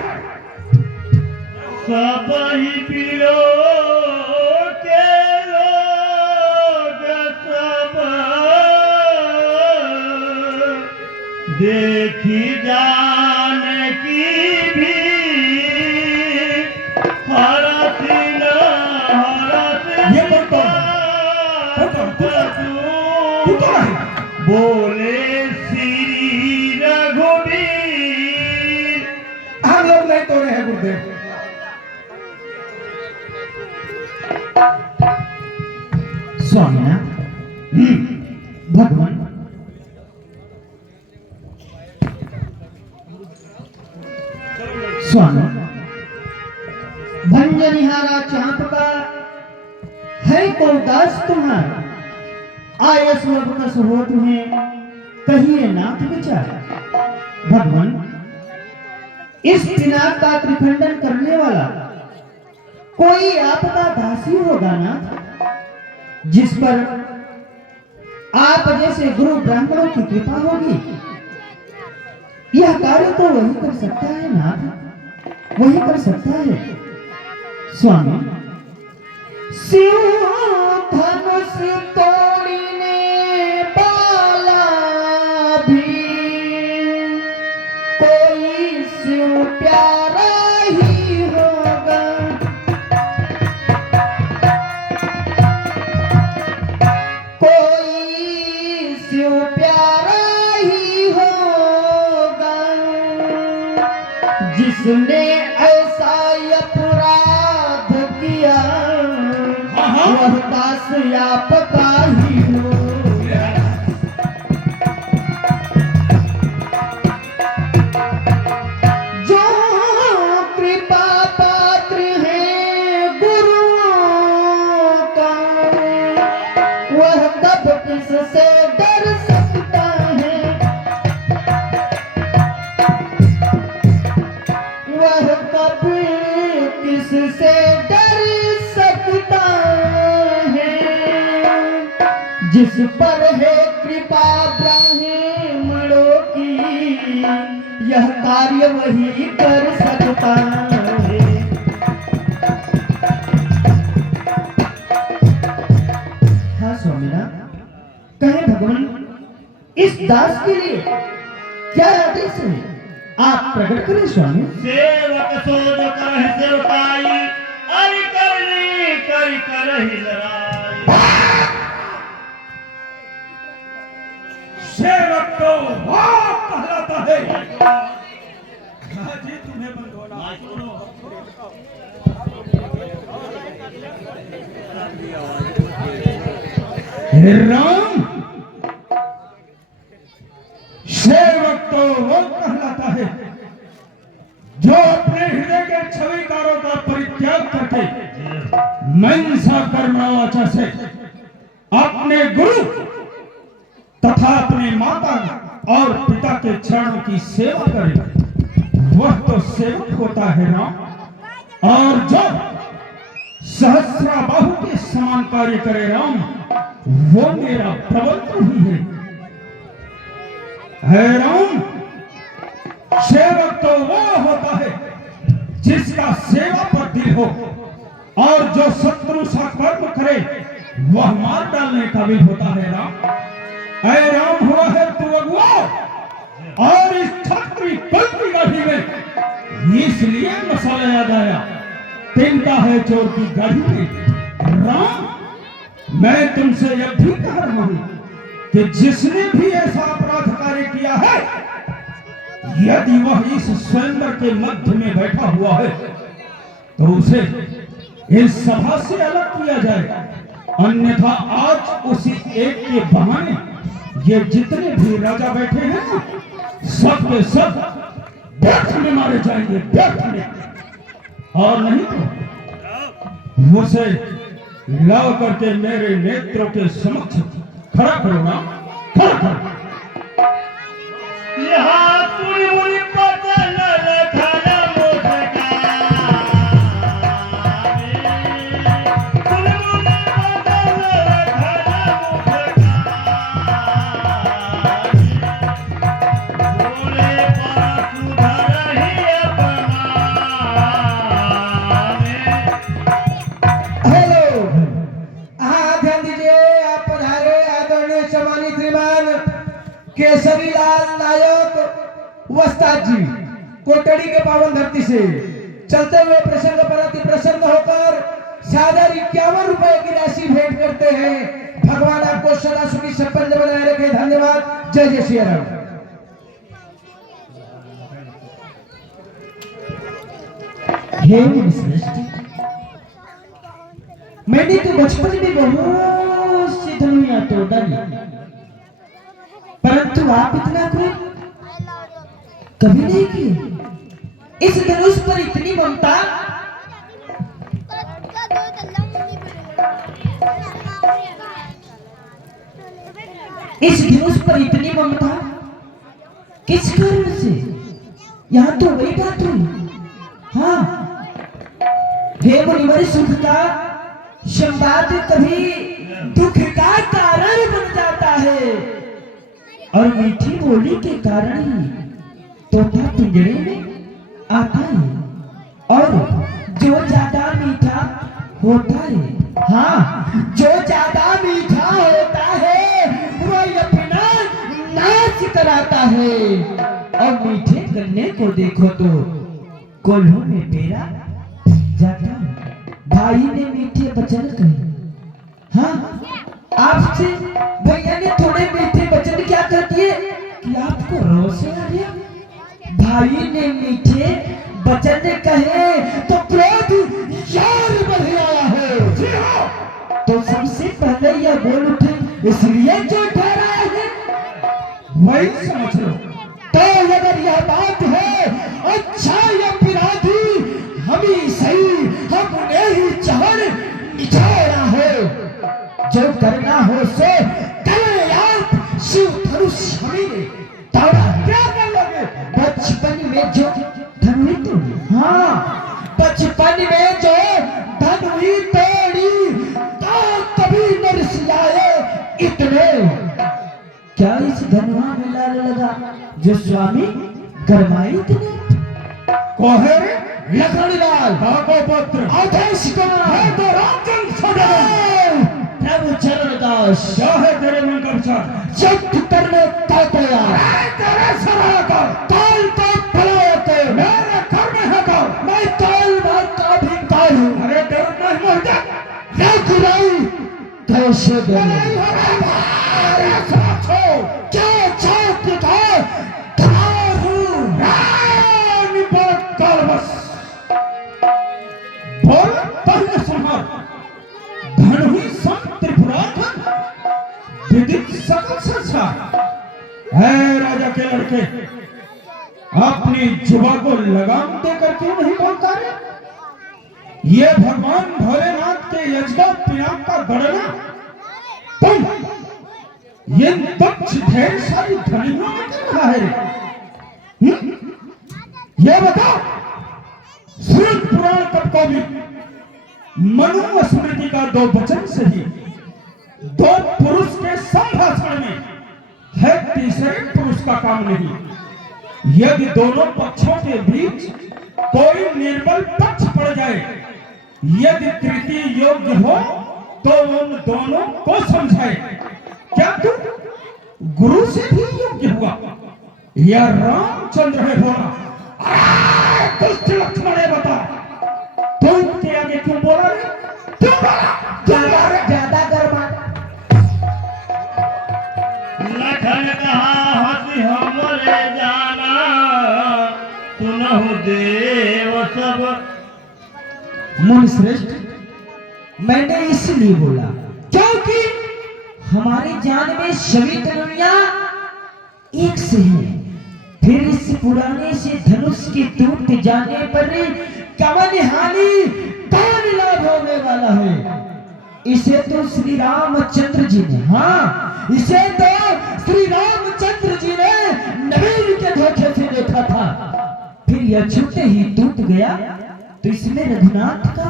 सब ही पीरो के लोग सब देखी जान की भी हरत न हरत ये बोलता तू कौन है? बोले श्री रघुवीर। हम लोग नहीं तोड़े हैं गुरुदेव। स्वामी भगवान स्वामी भंजनिहारा चांप का है को दास तुम्हारा, आए स्वर्ग का हो तुम्हें, कहिए नाथ विचार। भगवान, इस दिनाक का त्रिखंडन करने वाला कोई आपका दासी होगा ना, जिस पर आप जैसे गुरु ब्राह्मणों की कृपा होगी। यह कार्य तो वही कर सकता है नाथ, वही कर सकता है। स्वामी, शिव धनुष तोड़ने वाला भी कोई शिव प्यारा ही होगा। कोई शिव प्यारा ही होगा, जिसने ऐसा अपराध किया वह दास आपका ही हो। जो कृपा पात्र है गुरुओं का, वह कब किससे डर सकता है। वह कब किससे डर सकता है। जिस पर है कृपा ब्राह्मणों की, यह कार्य वही कर सकता है। हाँ स्वामीनाथ, कहे भगवान, इस दास के लिए क्या आदेश है, आप प्रकट करें स्वामी। सेवक सो जो करहि सेवकाई, अरि करनी करि करहि लड़ाई। सेवक तो वाह कहलाता है। हाँ जी, तुम्हें बंदोला हे राम, सेवक तो वो कहलाता है जो अपने हृदय के छविकारों का परित्याग करके मनसा कर्मणा वाचा से अपने गुरु तथा अपने माता और पिता के चरणों की सेवा करे, वह तो सेवक होता है राम। और जो सहस्राबाहु के समान कार्य करे राम, वो मेरा प्रबंध ही है राम। सेवक तो वो होता है जिसका सेवा पर दिल हो, और जो शत्रु सा कर्म करे वह मार डालने का भी होता है राम। ऐ राम, हुआ है तू अगुआ, और इस छत्री कुल की गाड़ी में इसलिए मसाला याद आया, तिनका है चोर की गाड़ी में। राम, मैं तुमसे यह भी कह रहा हूं कि जिसने भी ऐसा अपराध कार्य किया है, यदि वह इस स्वयंवर के मध्य में बैठा हुआ है, तो उसे इस सभा से अलग किया जाए, अन्यथा आज उसी एक के बहाने ये जितने भी राजा बैठे हैं ना, सब के सब व्यर्थ में मारे जाएंगे, व्यर्थ में। और नहीं तो उसे लाव करके मेरे नेत्रों के समक्ष खड़ा करो ना, खड़ा करो। यहाँ पूरी पूरी पतन लखना मुझका, पूरी पूरी पतन लखना मुझका, भोले पास उधर ही अपना में। हेलो, हाँ ध्यान दीजिए, आप पधारे आदरणीय सम्मानित श्रीमान केसरी लाल नायक वस्ताद जी, कोटड़ी के पावन धरती से चलते हुए प्रसंग पर अति प्रसन्न होकर 7,051 रुपए की राशि भेंट करते हैं। भगवान आपको सदा सुखी संपन्न बनाए रखे। धन्यवाद। जय जय श्री राम। हे सृष्टि, मैंने तो बचपन में बहुत सी धनुया तोड़ डाली, परंतु आप इतना क्रोध कभी नहीं किए। इस धनुष पर इतनी ममता, इस धनुष पर इतनी ममता किस कारण से? यहाँ तो वही बात हुई। हाँ, हे मुनिवर, सुख का संवाद कभी दुख का कारण बन जाता है, और मीठी बोली के कारण ही तोता पिंजरे में आता है। और जो ज्यादा मीठा होता है, हाँ, जो ज्यादा मीठा होता है वो अपना नाच कराता है। और मीठे गन्ने को देखो तो कोल्हों में पेरा जाता है। भाई ने मीठे वचन कहे। हाँ, आपसे भैया ने थोड़े मीठे वचन क्या कहती है कि आपको रोष आ गया। भाई ने मीठे वचन कहे तो क्रोध यार बढ़ आया है। जी हाँ, तो सबसे पहले यह बोल उठे, इसलिए जो ठहराया है वही समझ लो। तो अगर यह बात है, अच्छा या पिराधी, हम ही सही, हमने ही चढ़ निचोड़ा है। जो करना हो सो करें आप, शिव धनुष हमी ने तोड़ा। क्या कर लोगे? बचपन में जो धनुई तोड़ी, हाँ, बचपन में जो धनुई तोड़ी तो कभी नरसियाए इतने। क्या इस धनुआ में लाल लगा जो स्वामी गरमाई इतने? कोहे लखनलाल काको पुत्र आदेश करो। मैं तो रामचंद्र सदा प्रभु चरण दास, क्या है तेरे मन का विचार? युद्ध करने का तैयार, मैं तेरे सराय का काल का पलायक, मेरे घर में है का मैं काल भाग का भी काल हूँ। अरे डर नहीं मर जा। रघुराई कैसे नहीं डरे? हो रहा अरे साथ हो क्या चाहत का ठार हूँ। रानी पर काल बस बोल तन संहार धन हुई सब त्रिपुराधन विदित सकल संसार। है राजा के लड़के, अपनी जुबा को लगाम देकर क्यों नहीं बोलता रे? ये भगवान भोलेनाथ के यज्ञ पिनाक का गणना तुम ये तुच्छ ढेर सारी धनियों में कर रहा है रे? ये बताओ, सूर्य पुराण कब को भी मनु स्मृति का दो वचन से ही दो पुरुष के संभाषण में है, तीसरे पुरुष का काम नहीं। यदि दोनों पक्षों के बीच कोई निर्बल पक्ष पड़ जाए, यदि तृतीय योग्य हो तो उन दोनों को समझाए। क्या तू गुरु से भी योग्य हुआ या रामचंद्र है बोला? अरे दुष्ट लक्ष्मण है, बता तू के आगे क्यों बोला रे? क्यों बोला? ज्यादा गरमा। लखन कहा हति हमरे जाना, सुनहु देव सब। मुनि श्रेष्ठ, मैंने इसलिए बोला क्योंकि हमारे जान में सभी धनुया एक से है। फिर इस पुराने से धनुष के टूट जाने पर कवन हानि कौन लाभ होने वाला है? इसे तो श्री रामचंद्र जी ने, हाँ, इसे तो श्री रामचंद्र जी ने नवीन के धोखे से देखा था। फिर यह छूटे ही टूट गया तो इसमें रघुनाथ का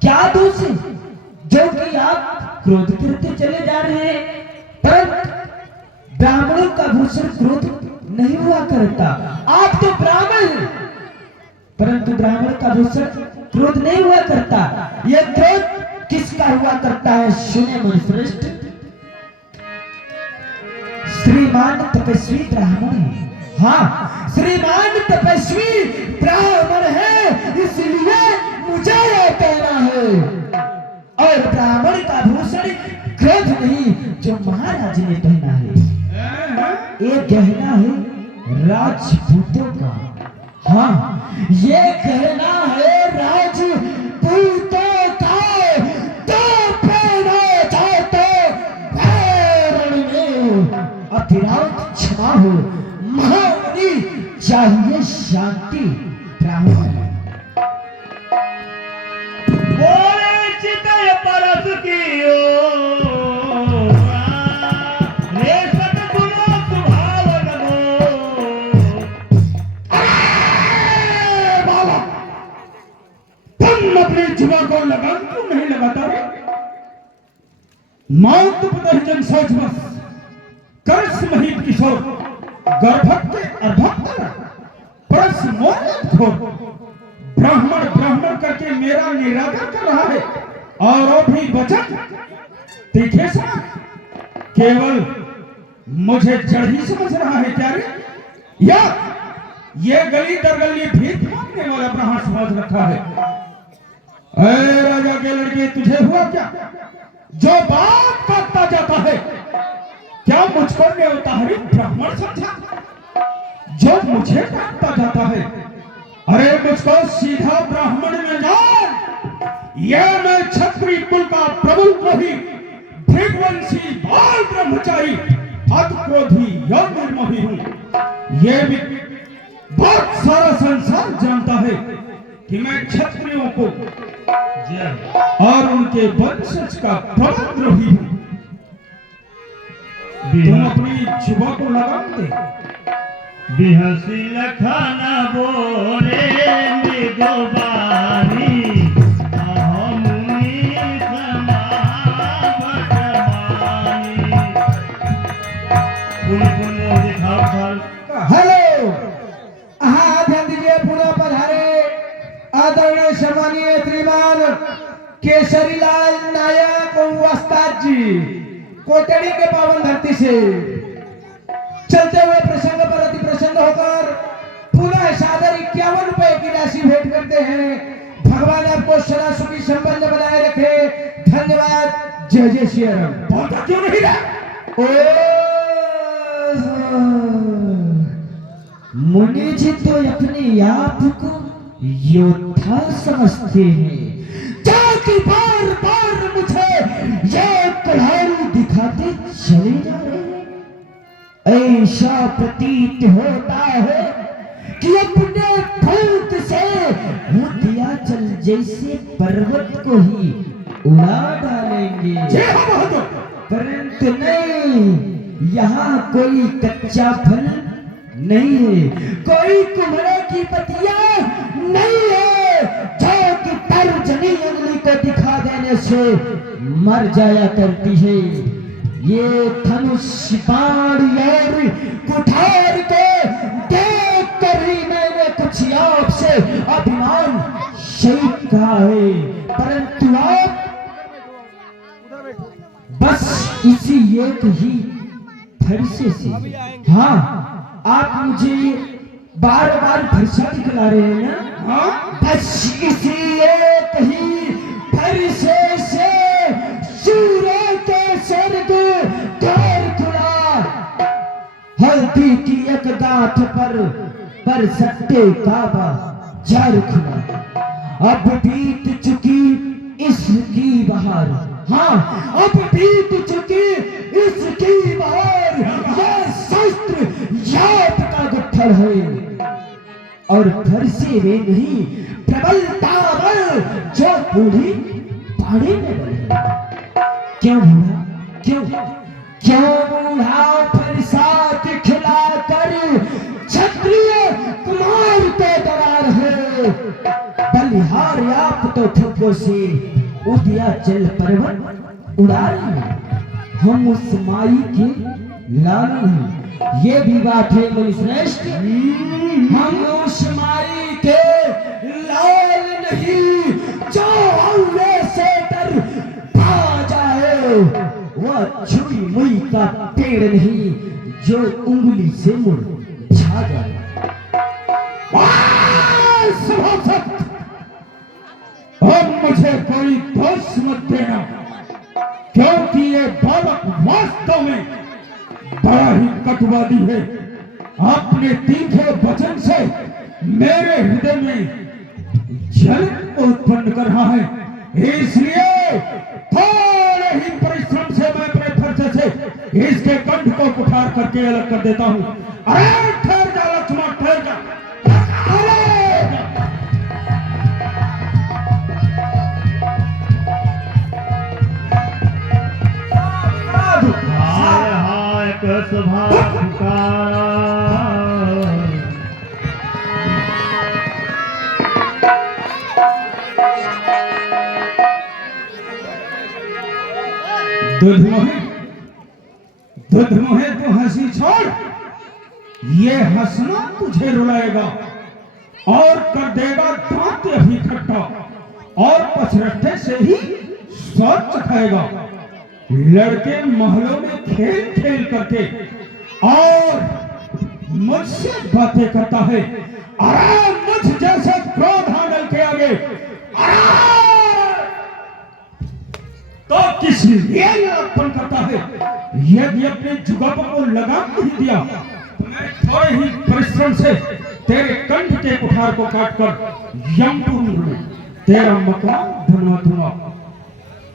क्या दोष है जो कि आप क्रोध करते चले जा रहे हैं? पर ब्राह्मणों का भूषण क्रोध नहीं हुआ करता। आप तो ब्राह्मण हैं, परंतु ब्राह्मण का भूषण क्रोध नहीं हुआ करता। यह क्रोध किसका हुआ करता है? सुने मुनि श्रेष्ठ, श्रीमान तपस्वी ब्राह्मण है। हाँ, श्रीमान तपस्वी ब्राह्मण है, इसलिए मुझे यह कहना है। और ब्राह्मण का भूषण क्रोध नहीं जो महाराज ने पहना है, ये गहना है राजपूतों का। हाँ, ये गहना है राजपूतों का। तो पहना जाते रण में अतिरात क्षमा हो, महामुनि चाहिए शांति। ब्राह्मण बोले चितय परस कियो, रेशम मातृपतः जन सोच बस कर्ष महित किशोर गर्भक्त अर्भक्त परस मोहित घोर ब्राह्मण ब्राह्मण करके मेरा निरादर कर रहा है और वो भी वचन तीखे सा केवल मुझे जड़ ही समझ रहा है क्या रे? या ये गली दर गली भीख मांगने वाला ब्राह्मण समझ रखा है। ऐ राजा के लड़के तुझे हुआ क्या जो बात काटता जाता है? क्या मुझको न्योताहरी ब्राह्मण समझा जो मुझे काटता जाता है? अरे मुझको सीधा ब्राह्मण में जान। यह मैं क्षत्रिय कुल का प्रबल द्रोही भृगवंशी बाल ब्रह्मचारी अति क्रोधी और निर्मोही हूं। यह भी बहुत सारा संसार जानता है कि मैं क्षत्रियों को और उनके वंशज का प्रबल द्रोही हूं। तुम अपनी जुबा को लगाम दे। बिहसी लखाना बोले मृगोबारी अहमुनी समावटमानी। पुन दिखाओ फल। हेलो, हाँ ध्यान दीजिए, पुनः पधारे आदरणीय सम्मानीय श्रीमान केसरीलाल नायक उस्ताद जी कोटड़ी के पावन धरती से चलते हुए प्रसंग पर अति प्रसन्न होकर पुनः सादर 51 रुपए की राशि भेंट करते हैं। भगवान आपको सदा सुखी संपन्न बनाए रखे। धन्यवाद। जय जय श्री राम। बोलता क्यों नहीं रहा? मुनि जी तो अपने आप को योद्धा समझते हैं, ताकि बार बार मुझे ये कढ़ाई दिखाते चले जा रहे हैं। ऐसा प्रतीत होता है कि अपने फूंक से विंध्याचल जैसे पर्वत को ही उड़ा डालेंगे। परंतु नहीं, यहाँ कोई कच्चा फल नहीं है, कोई कुम्हरे की पतिया नहीं है जो कि तर्जनी उंगली को दिखा देने से मर जाया करती है। ये धनुष बाण और कुठार को देख कर ही मैंने कुछ आपसे अभिमान सीखा है, परंतु आप बस इसी एक ही फरसे से, हाँ आप मुझे बार बार फरसा दिखला रहे हैं ना? हाँ? बस इसी एक ही फरसे से सूर्य के स्वर्ग द्वार खुला। हल्दी की एक गांठ पर सकते काबा जार खुला। अब बीत चुकी इसकी बहार, हाँ अब बीत चुकी इसकी बहार। यह शस्त्र याद का गुत्थर है और फरसे में नहीं, प्रबलता बल जो बूढ़ी पाड़े में बने। क्यों बूढ़ा, क्यों बूढ़ा फरसा खिलाकर क्षत्रिय कुमार को डरा रहे? बलिहार आप तो ठुको से विंध्याचल पर्वत उड़ा रहे हैं। हम उस माई के लाल हैं, ये भी बात है मुनिश्रेष्ठ। हम उस माई के लाल नहीं जो हमले से डर पा जाए। वह छुई मुई का पेड़ नहीं जो उंगली से मुड़ छा जाए। अब मुझे कोई दोष मत देना, क्योंकि ये बालक वास्तव में बड़ा ही कटुवादी है। अपने तीखे वचन से मेरे हृदय में जलन उत्पन्न कर रहा है, इसलिए थोड़े ही परिश्रम से मैं अपने फरसे से इसके कंठ को कुठार करके अलग कर देता हूं। अरे ठहर जा लक्ष्मण, ठहर जा। हाय हाय कसभा दूध मोहे तो हंसी छोड़, ये हंसना तुझे रुलाएगा और कर देगा दांत अभी खट्टा, और पछरट्टे से ही स्वाद चखाएगा। लड़के महलों में खेल खेल करके और मुझसे बातें करता है, अरे मुझ जैसे क्रोध आंगल के आगे अरे तो किस लिए लड़कपन करता है। यदि अपने जुगाब को लगाम नहीं दिया तो मैं थोड़े ही परिश्रम से तेरे कंठ के कुठार को काटकर यमपुर में तेरा मकान बनवा दूंगा।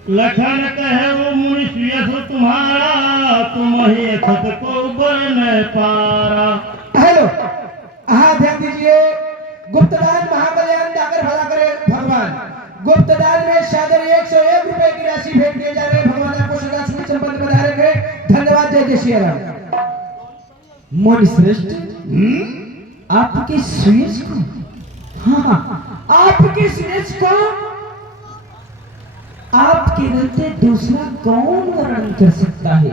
लखन कहे वो मुनिष तुम्हारा, तुम ही अखत को बन पारा। हेलो, ध्यान दीजिए। गुप्तदान महाकल्याण जाकर भला करे भगवान। गुप्तदान में सादर 101 रुपए की राशि भेंट किए जा रहे हैं। भगवान आपको सदा सुख संपन्न बनाएंगे। धन्यवाद। जय जय श्री राम। मोनी श्रेष्ठ, आपके श्रेष्ठ को, हाँ आपके श्रेष्ठ को आपके रहते दूसरा कौन वर्णन कर सकता है।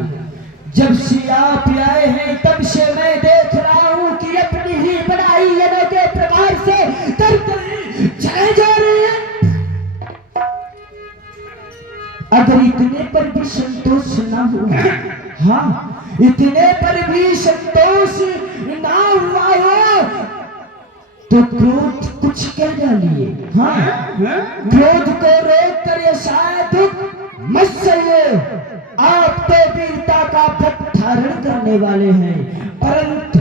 जब से आप आए हैं तब से मैं देख रहा हूं कि अपनी ही बनाई अनोखे प्रकार से तरतरी चले जा रही है। अगर इतने पर भी संतोष ना हुआ, हाँ इतने पर भी संतोष ना हुआ हो तो क्रोध कुछ कह डालिए। हाँ क्रोध को रोक कर ये शायद दुख मत सहिए। आप तो वीरता का व्रत धारण करने वाले हैं, परंतु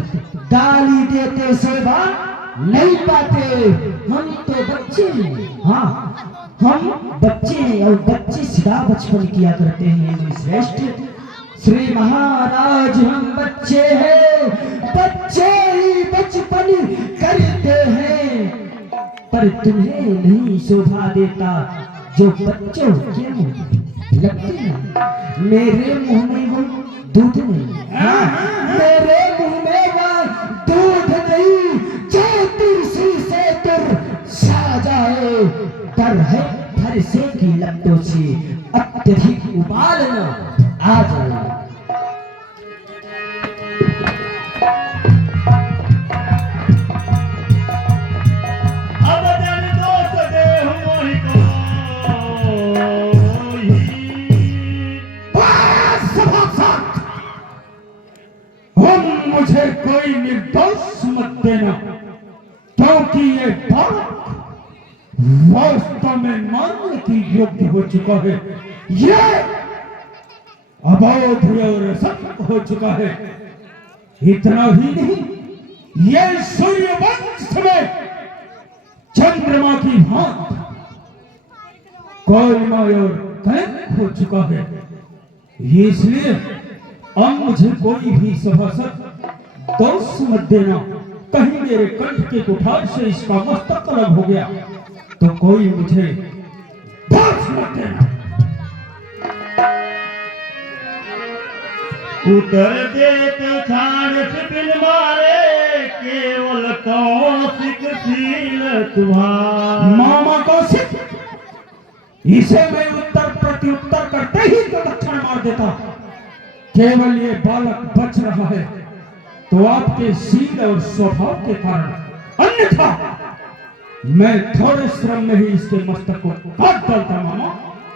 गाली देते शोभा नहीं पाते। हम तो बच्चे हैं, हाँ हम बच्चे हैं और बच्चे सदा बचपन किया करते हैं। श्रेष्ठ श्री महाराज, हम बच्चे हैं, बच्चे ही बचपन करते हैं, पर तुम्हें नहीं शोभा देता जो बच्चों के मुंह लगते हैं। मेरे मुंह में वो दूध नहीं, हाँ मेरे मुंह में वो दूध नहीं जो तुलसी से तुर सा जाए। डर है फरसे की लपटों से अत्यधिक उबालना आ जाए। अब जन दोष देहु मोहि हम मुझे कोई निर्दोष मत देना, क्योंकि ये बालक वास्तव में मानने की योग्य हो चुका है। ये अबोध और सत्य हो चुका है। इतना ही नहीं, ये सूर्यवंश में चंद्रमा की भांति कोयलमय और कलंक हो चुका है। इसलिए अब मुझे कोई भी सभासद दोष मत देना। कहीं मेरे कंठ के कुठार से इसका मस्तक अलग हो गया तो कोई मुझे दोष मत देना। उतर देत छाड़ बिन मारे, केवल कौशिक शील तुम्हारा। मामा कौशिक, इसे मैं उत्तर प्रत्युत्तर करते ही तो दक्षिण मार देता। केवल ये बालक बच रहा है तो आपके शील और स्वभाव के कारण, अन्यथा मैं थोड़े श्रम में ही इसके मस्तक को काट डालता। मामा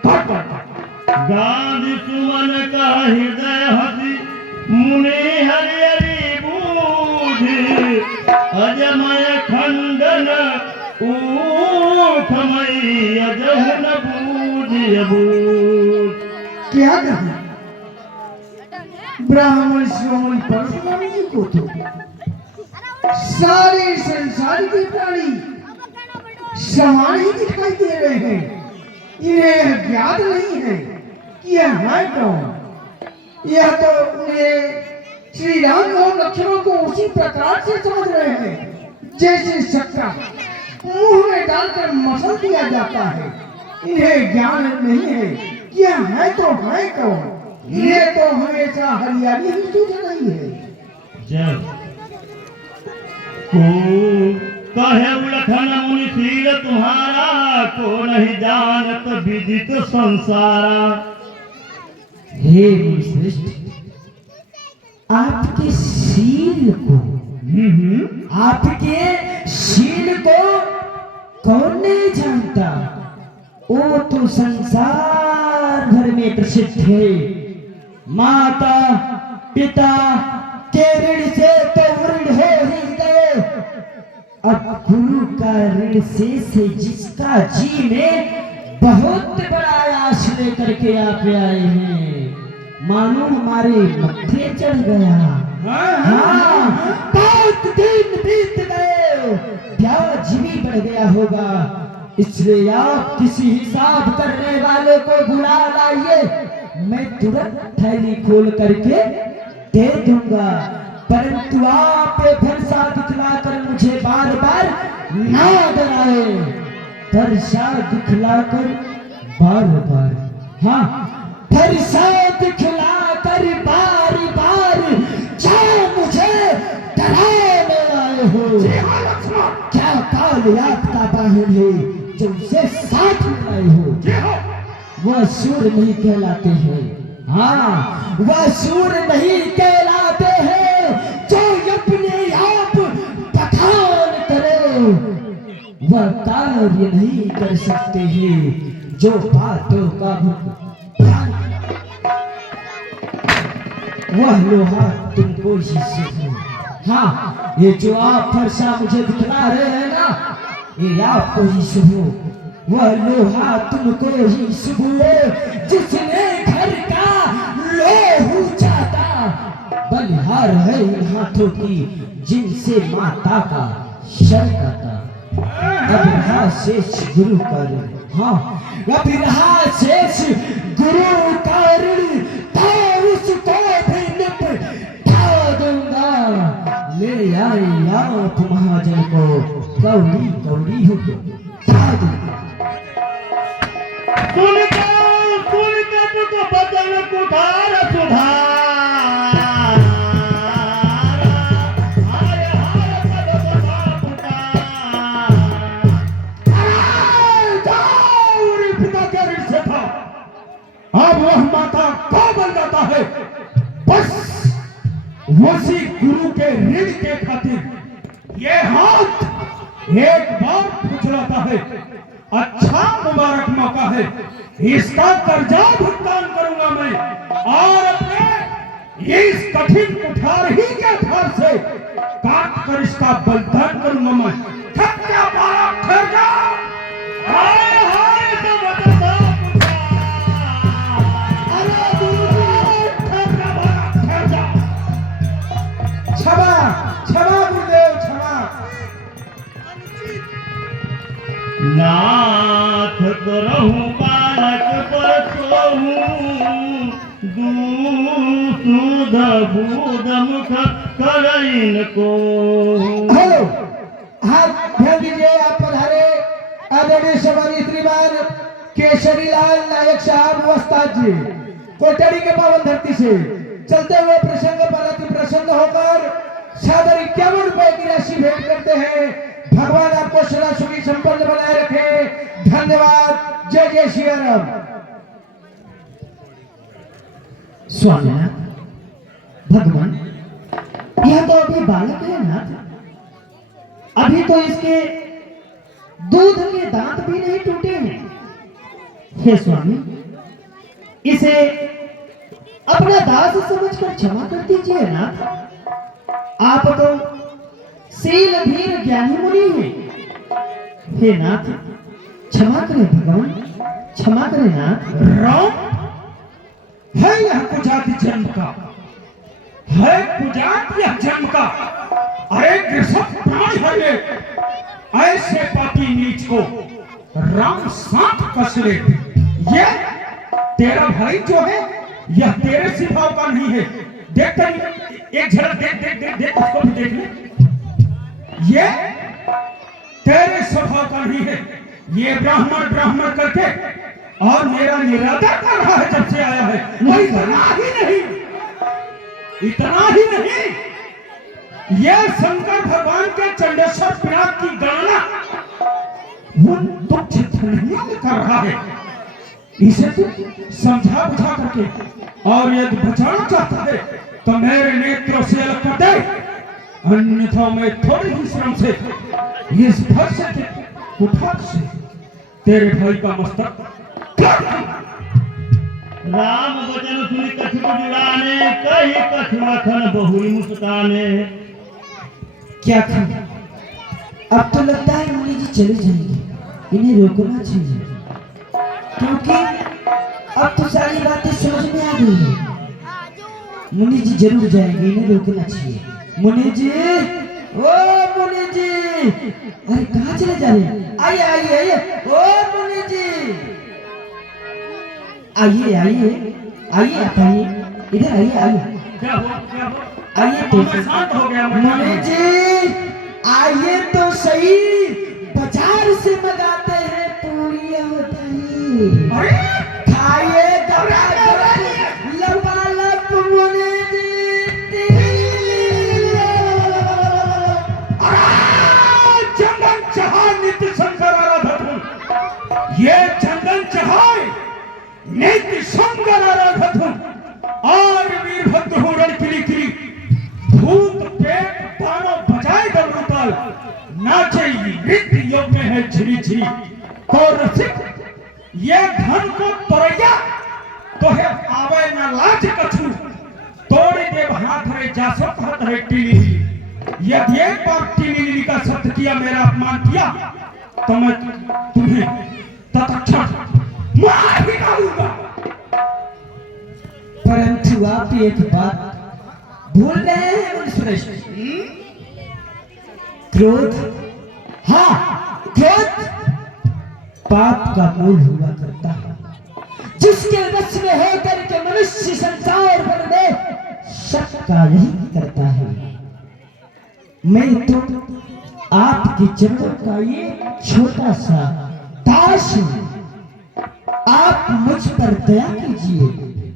काट डालता। गांधी सुमन का हृदय हसी, मुनि हरि हरि बूझी। अजमय खंडन ऊखमई, अजह न बूझी अबूझ। क्या कहा ब्राह्मण श्रोमणी परशुराम जी को तो सारे संसार के प्राणी समान ही दिखाई दे रहे हैं। इन्हें ज्ञात नहीं है कि यह है कौन। यह तो उन्हें श्री राम और लक्ष्मण को उसी प्रकार से समझ रहे हैं जैसे शक्कर मुंह में डालकर मसल दिया जाता है। इन्हें ज्ञान नहीं है कि यह है तो है कौन। ये तो हमेशा हरियाली ही सूझ रही है। जब को कहे उलखन मुनि शील तुम्हारा, को नहीं जानत विदित संसारा। हे मुनिश्रेष्ठ, आपके शील को, आपके शील को कौन नहीं जानता? वो तो संसार भर में प्रसिद्ध है। माता पिता के ऋण से तो ऋण हो ही गए, अब गुरु का ऋण शेष है, जिसका जी में बहुत बड़ा आश लेकर के आप आए हैं। मानो हमारे मत्थे चढ़ गया। हाँ, 5 दिन बीत गए, प्याज भी बढ़ गया होगा, इसलिए आप किसी हिसाब करने वाले को बुला लाइए, मैं तुरंत थैली खोल करके दे दूंगा। परंतु आप भरोसा दिखलाकर मुझे बार बार ना डराए, भरोसा दिखलाकर बार बार, हाँ, भरोसा दिखलाकर बार बार क्या मुझे डराने आए हो? क्या काल आपका वाहन है जो उसे साथ में आए हो? वह सूर नहीं कहलाते हैं, हाँ, वह सूर नहीं कहलाते हैं जो अपने आप बखान करे। वह कार्य नहीं कर सकते हैं जो बातों का वह लोहा तुमको ही शुभ। हाँ, ये जो आप फरसा मुझे दिखला रहे हैं ना, ये आपको ही शुभ। वह लोहा तुमको ही शुभ है जिसने घर का लोहू चाहता। बलिहार है इन हाथों की जिनसे माता का शर आता। अब रहा शेष गुरु का ऋण, हाँ, अब रहा शेष गुरु का ऋण, तो उसको भी निपटा दूंगा। ले आए आप महाजन को कौड़ी कौड़ी हो दूंगा। सुन के तुझको बदन कुठार सुधार, हाय हाय पद बता पुकार। जाऊरी पिता के ऋण से था, अब वह माता को बन जाता है। बस उसी गुरु के ऋण के खातिर ये हाथ एक बार फुचलाता है। अच्छा मुबारक मौका है, इसका कर्जा भुगतान करूंगा मैं, और अपने इस कठिन कुठार ही के धार से काट कर इसका बलिदान करूंगा मैं। खत्या बारा ठहर जा, हाय हाय सब बता पुकार। अरे गुरुदेव ठहर जा, बारा ठहर जा। क्षमा क्षमा गुरुदेव क्षमा। नाथ करहु बालक पर सोहूं, दूध बूद मुख करइन को। हेलो, हाथ ध्यान दीजिए, आप पधारे आदरणीय सम्मानित श्रीमान केशरीलाल नायक साहब वस्ताद जी, कोटड़ी के पावन धरती से चलते हुए प्रसंग पर अति प्रसन्न होकर सादर 51 रुपए की राशि भेंट करते हैं। भगवान आपको सदा सुखी संपन्न बनाए रखे। धन्यवाद। जय जय श्री राम। स्वामीनाथ, भगवान, यह तो अभी बालक है ना, अभी तो इसके दूध के दांत भी नहीं टूटे हैं। हे स्वामी, इसे अपना दास समझकर क्षमा कर दीजिए नाथ। आप तो शील धीर ज्ञानी मुनि हैं। हे नाथ, क्षमा करें भगवान, क्षमा करें नाथ। राम है यह कुजाति जन्म का, है कुजात यह जन्म का। अरे कृषक प्राण है ये, ऐसे पापी नीच को राम साथ कस ले। ये तेरा भाई जो है यह तेरे स्वभाव का नहीं है। देख कर एक झलक देख देख देख देख उसको भी देख ले। ये तेरे स्वभाव का नहीं है। ये ब्राह्मण ब्राह्मण करके और मेरा निरादर कर रहा है जब से आया है। वो इतना ही नहीं, इतना ही नहीं, ये शंकर भगवान के चंडेश्वर पिनाक की गणना उन तुच्छ धनियों में कर रहा है। इसे तू समझा बुझा करके और यदि बचाना चाहता है तो मेरे नेत्रों से अलग कर दे, अन्यथा मैं थोड़ी ही श्रम से इस फर्श के कुठार से तेरे भाई का मस्तक काट दूंगा। राम वचन सुनी कछु जुड़ाने, कही कछु अखन बहुरी मुस्काने। क्या करूं? अब तो लगता है मुनि जी चले जाएंगे, इन्हें रोकना चाहिए, क्योंकि अब तो सारी बातें समझ में आ गई है। मुनि जी जरूर जाएंगे, इन्हें रोकना चाहिए। मुनि जी, ओ मुनि जी, अरे कहाँ चले जा रहे हैं? आइए आइए आइए, ओ मुनि जी, आइए आइए आइए, आप आइए, इधर आइए आइए, क्या हुआ आइए तो मैं शांत हो गया। मुनि जी आइए तो सही, बाजार से मंगाते हैं पूरी और दही, अरे खाइए लबालब मुनि जी। चंदन चढ़ा नित्य शंकर आराधन, ये चंदन चढ़ाए नित्य शंकर आराधन और वीरभद्र हो रण किली किली भूत पेट पानो बजाए डमरूताल नाचे नृत्य योग में है झिरी झिरी तो रसिक ये धन को तोड़िया तो है आवे न लाज कछु तोड़ी देव हाथ रे जासत हाथ रे टीली। यदि एक बार टीली का शब्द किया, मेरा अपमान किया, तो मैं तुम्हें तत्क्षण मार ही डालूंगा। परंतु आप एक बात भूल गए हैं मुनिश्रेष्ठ, क्रोध, हाँ क्रोध पाप का मूल हुआ करता है, जिसके वश में होकर के मनुष्य संसार भर में शक का यही करता है। मैं तो आपके चरणों का ये छोटा सा दास हूं, आप मुझ पर दया कीजिए,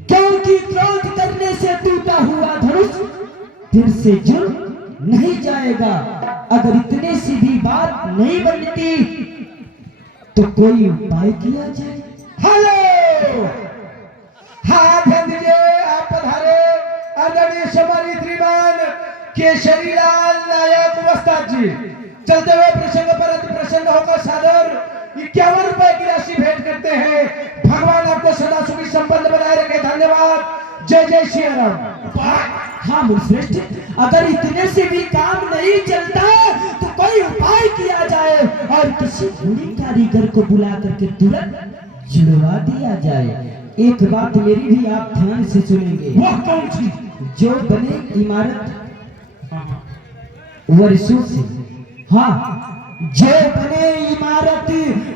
क्योंकि क्रोध करने से टूटा हुआ धनुष फिर से जुड़ नहीं जाएगा। अगर इतने सी भी बात नहीं बनती तो कोई उपाय किया जाए। हेलो, हाँ धन्य जी, आप पधारे। आदरणीय सम्मानित श्रीमान केशरी लाल नायक वस्ताद जी, चलते हुए प्रसंग पर अति प्रसन्न होकर सादर 51 रुपए की राशि भेंट करते हैं। भगवान आपको सदा सुखी संपन्न बनाए रखे, धन्यवाद। जय जय श्री राम। हाँ मुनिश्रेष्ठ, अगर इतने से भी काम नहीं चलता तो कोई उपाय किया जाए और किसी बूढ़ी कारीगर को बुला करके तुरंत जुड़वा दिया जाए। एक बात मेरी भी आप ध्यान से सुनेंगे। वह कौन सी? जो बने इमारत वर्षों से, हाँ जो बने इमारत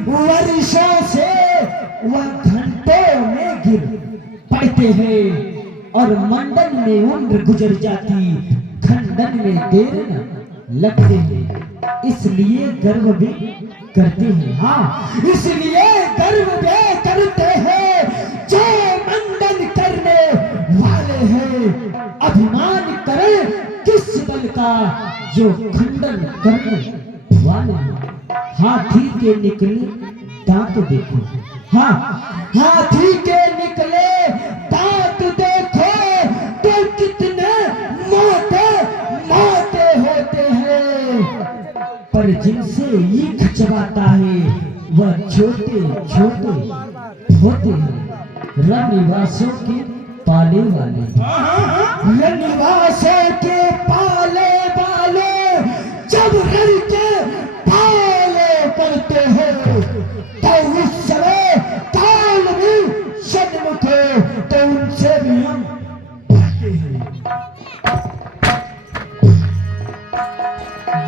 वर्षों से वह घंटों में गिर पड़ते हैं और मंडन में उम्र गुजर जाती, खंडन में देर न लगते हैं, इसलिए गर्व भी करते हैं। हाँ इसलिए गर्व भी करते हैं जो मंडन करने वाले हैं। अभिमान करें किस बल का जो खंडन करने वाले हैं। हाथी के निकले दांत देखो, हाँ हाथी के निकले दांत देखो तो कितने मोटे मोटे होते हैं, पर जिनसे ईख चबाता है वह छोटे छोटे होते हैं। रनिवासों के पाले वाले, रनिवासों के पाले वाले जब रण के पाले करते हैं तो उस समय काल भी सन्मुख है, तो उनसे भी हम डरते हैं।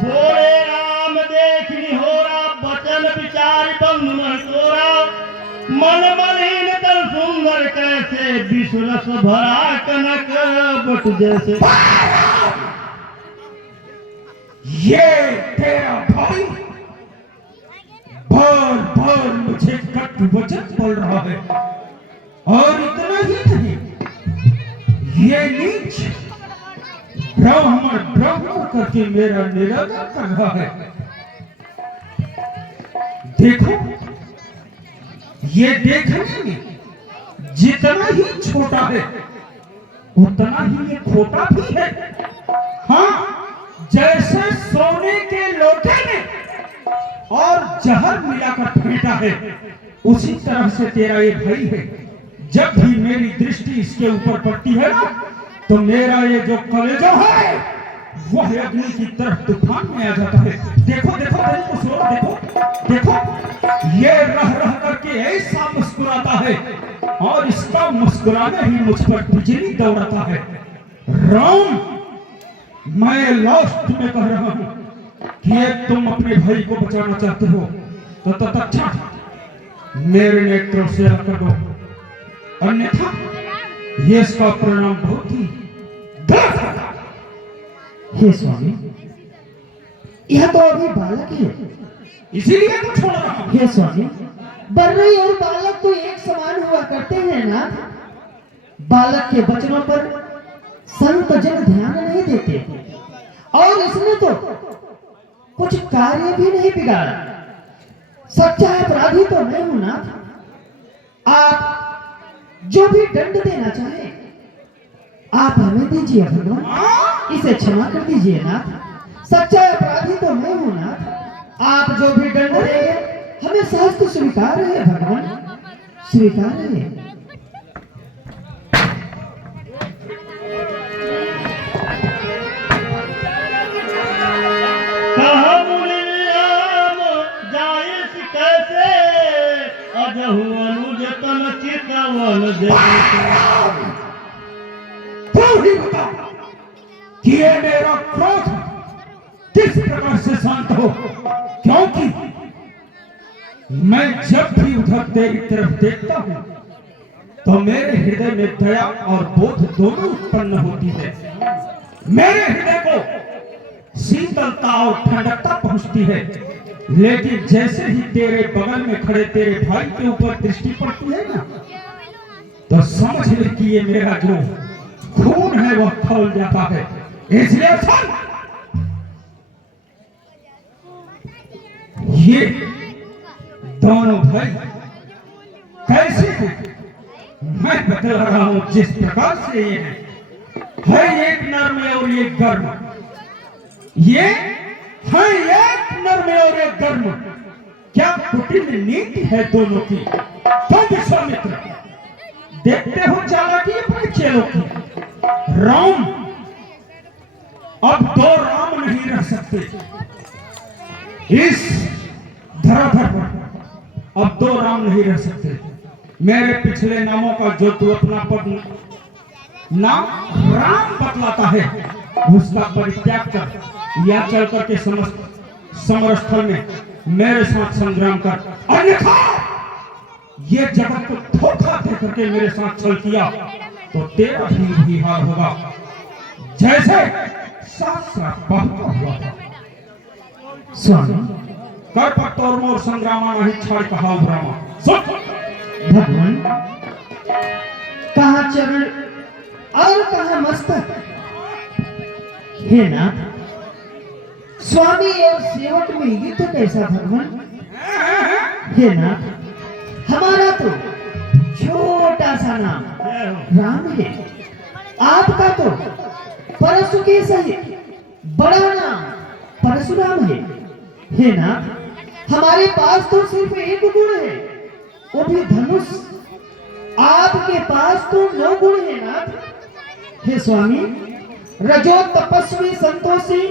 बोले राम देख निहोरा, बचन विचार बंधु मन तोरा, मन मलिन तन सुंदर कैसे, विश्व रस भरा कनक बट जैसे। ये तेरा भाई बार बार मुझे कटु वचन बोल रहा है, और इतना ही नहीं, ये नीच ब्राह्मण ब्राह्मण करके मेरा निरादर कर रहा है। देखो ये देखने में जितना ही छोटा है उतना ही ये खोटा भी है। हाँ, जैसे सोने के लोटे में और जहर मिलाकर फेंटा है, उसी तरह से तेरा ये भाई है। जब भी मेरी दृष्टि इसके ऊपर पड़ती है ना, तो मेरा ये जो कलेजा है वह अग्नि की तरफ तूफान में आ जाता है। देखो देखो देखो सुनो, देखो देखो, ये रह रह करके ऐसा मुस्कुराता है और इसका मुस्कुराना ही मुझ पर बिजली दौड़ाता है। राम, मैं लास्ट में कह रहा हूं कि ये तुम अपने भाई को बचाना चाहते हो तो तत्क्षा मेरे नेत्रों से कर दो, अन्यथा ये इसका परिणाम बहुत ही गलत है। हे स्वामी, यह तो अभी बालक है, इसीलिए तो छोड़ रहा हूं। हे स्वामी, बर्री और बालक तो एक समान हुआ करते हैं ना। बालक के वचनों पर संत जन ध्यान नहीं देते और इसने तो कुछ कार्य भी नहीं बिगाड़ा। सच्चा अपराधी तो मैं हूं ना। आप जो भी दंड देना चाहे आप हमें दीजिए भगवान, इसे क्षमा कर दीजिए ना। सच्चा अपराधी तो मैं हूं ना। आप जो भी दंड देंगे हमें शास्त्र स्वीकार है भगवान, स्वीकार है। कहा मुनि राम जायस कैसे, अजहु अनुज तन चितवन देते। तू ही बता कि ये मेरा क्रोध किस प्रकार से शांत हो, क्योंकि मैं जब भी उधर तेरी तरफ देखता हूं तो मेरे हृदय में दया और बोध दोनों उत्पन्न होती है। मेरे हृदय को शीतलता और ठंडकता पहुंचती है, लेकिन जैसे ही तेरे बगल में खड़े तेरे भाई के ऊपर दृष्टि पड़ती है ना, तो समझ ले कि ये मेरा जो खून है वह खौल जाता है। इसलिए सुन, ये दोनों भाई कैसे हैं मैं बता रहा हूं। जिस प्रकार से ये है एक नर में और एक गर्म, ये है एक नर में और एक गर्म। क्या कुटिल नीति है दोनों की। तो विश्वामित्र, देखते हो चालाकी अपने चेलों की। राम, अब दो राम नहीं रह सकते इस धराधर पर। अब दो राम नहीं रह सकते। मेरे पिछले नामों का जो तू अपना पद नाम राम बतलाता है, उसका परित्याग कर या चल करके समरस्थल में मेरे साथ संग्राम कर, अन्यथा ये जगत को धोखा दे करके मेरे साथ चल किया तो तेरा भी हाल होगा जैसे साथ साथ बहता हुआ था। स्वामी, कर पर तोर मोर संग्रामा नहीं छाड़ कहा रामा। सुन भगवान, कहाँ चरण और कहाँ मस्तक। हे नाथ, स्वामी और सेवक में युद्ध कैसा भगवान। हे नाथ, हमारा तो छोटा सा नाम राम है, आपका तो परशु के सहित बड़ा नाम परशुराम है। हे नाथ, हमारे पास तो सिर्फ एक गुण है, वो भी धनुष। आपके पास तो 9 गुण है नाथ। हे स्वामी, रजो तपस्वी संतोषी,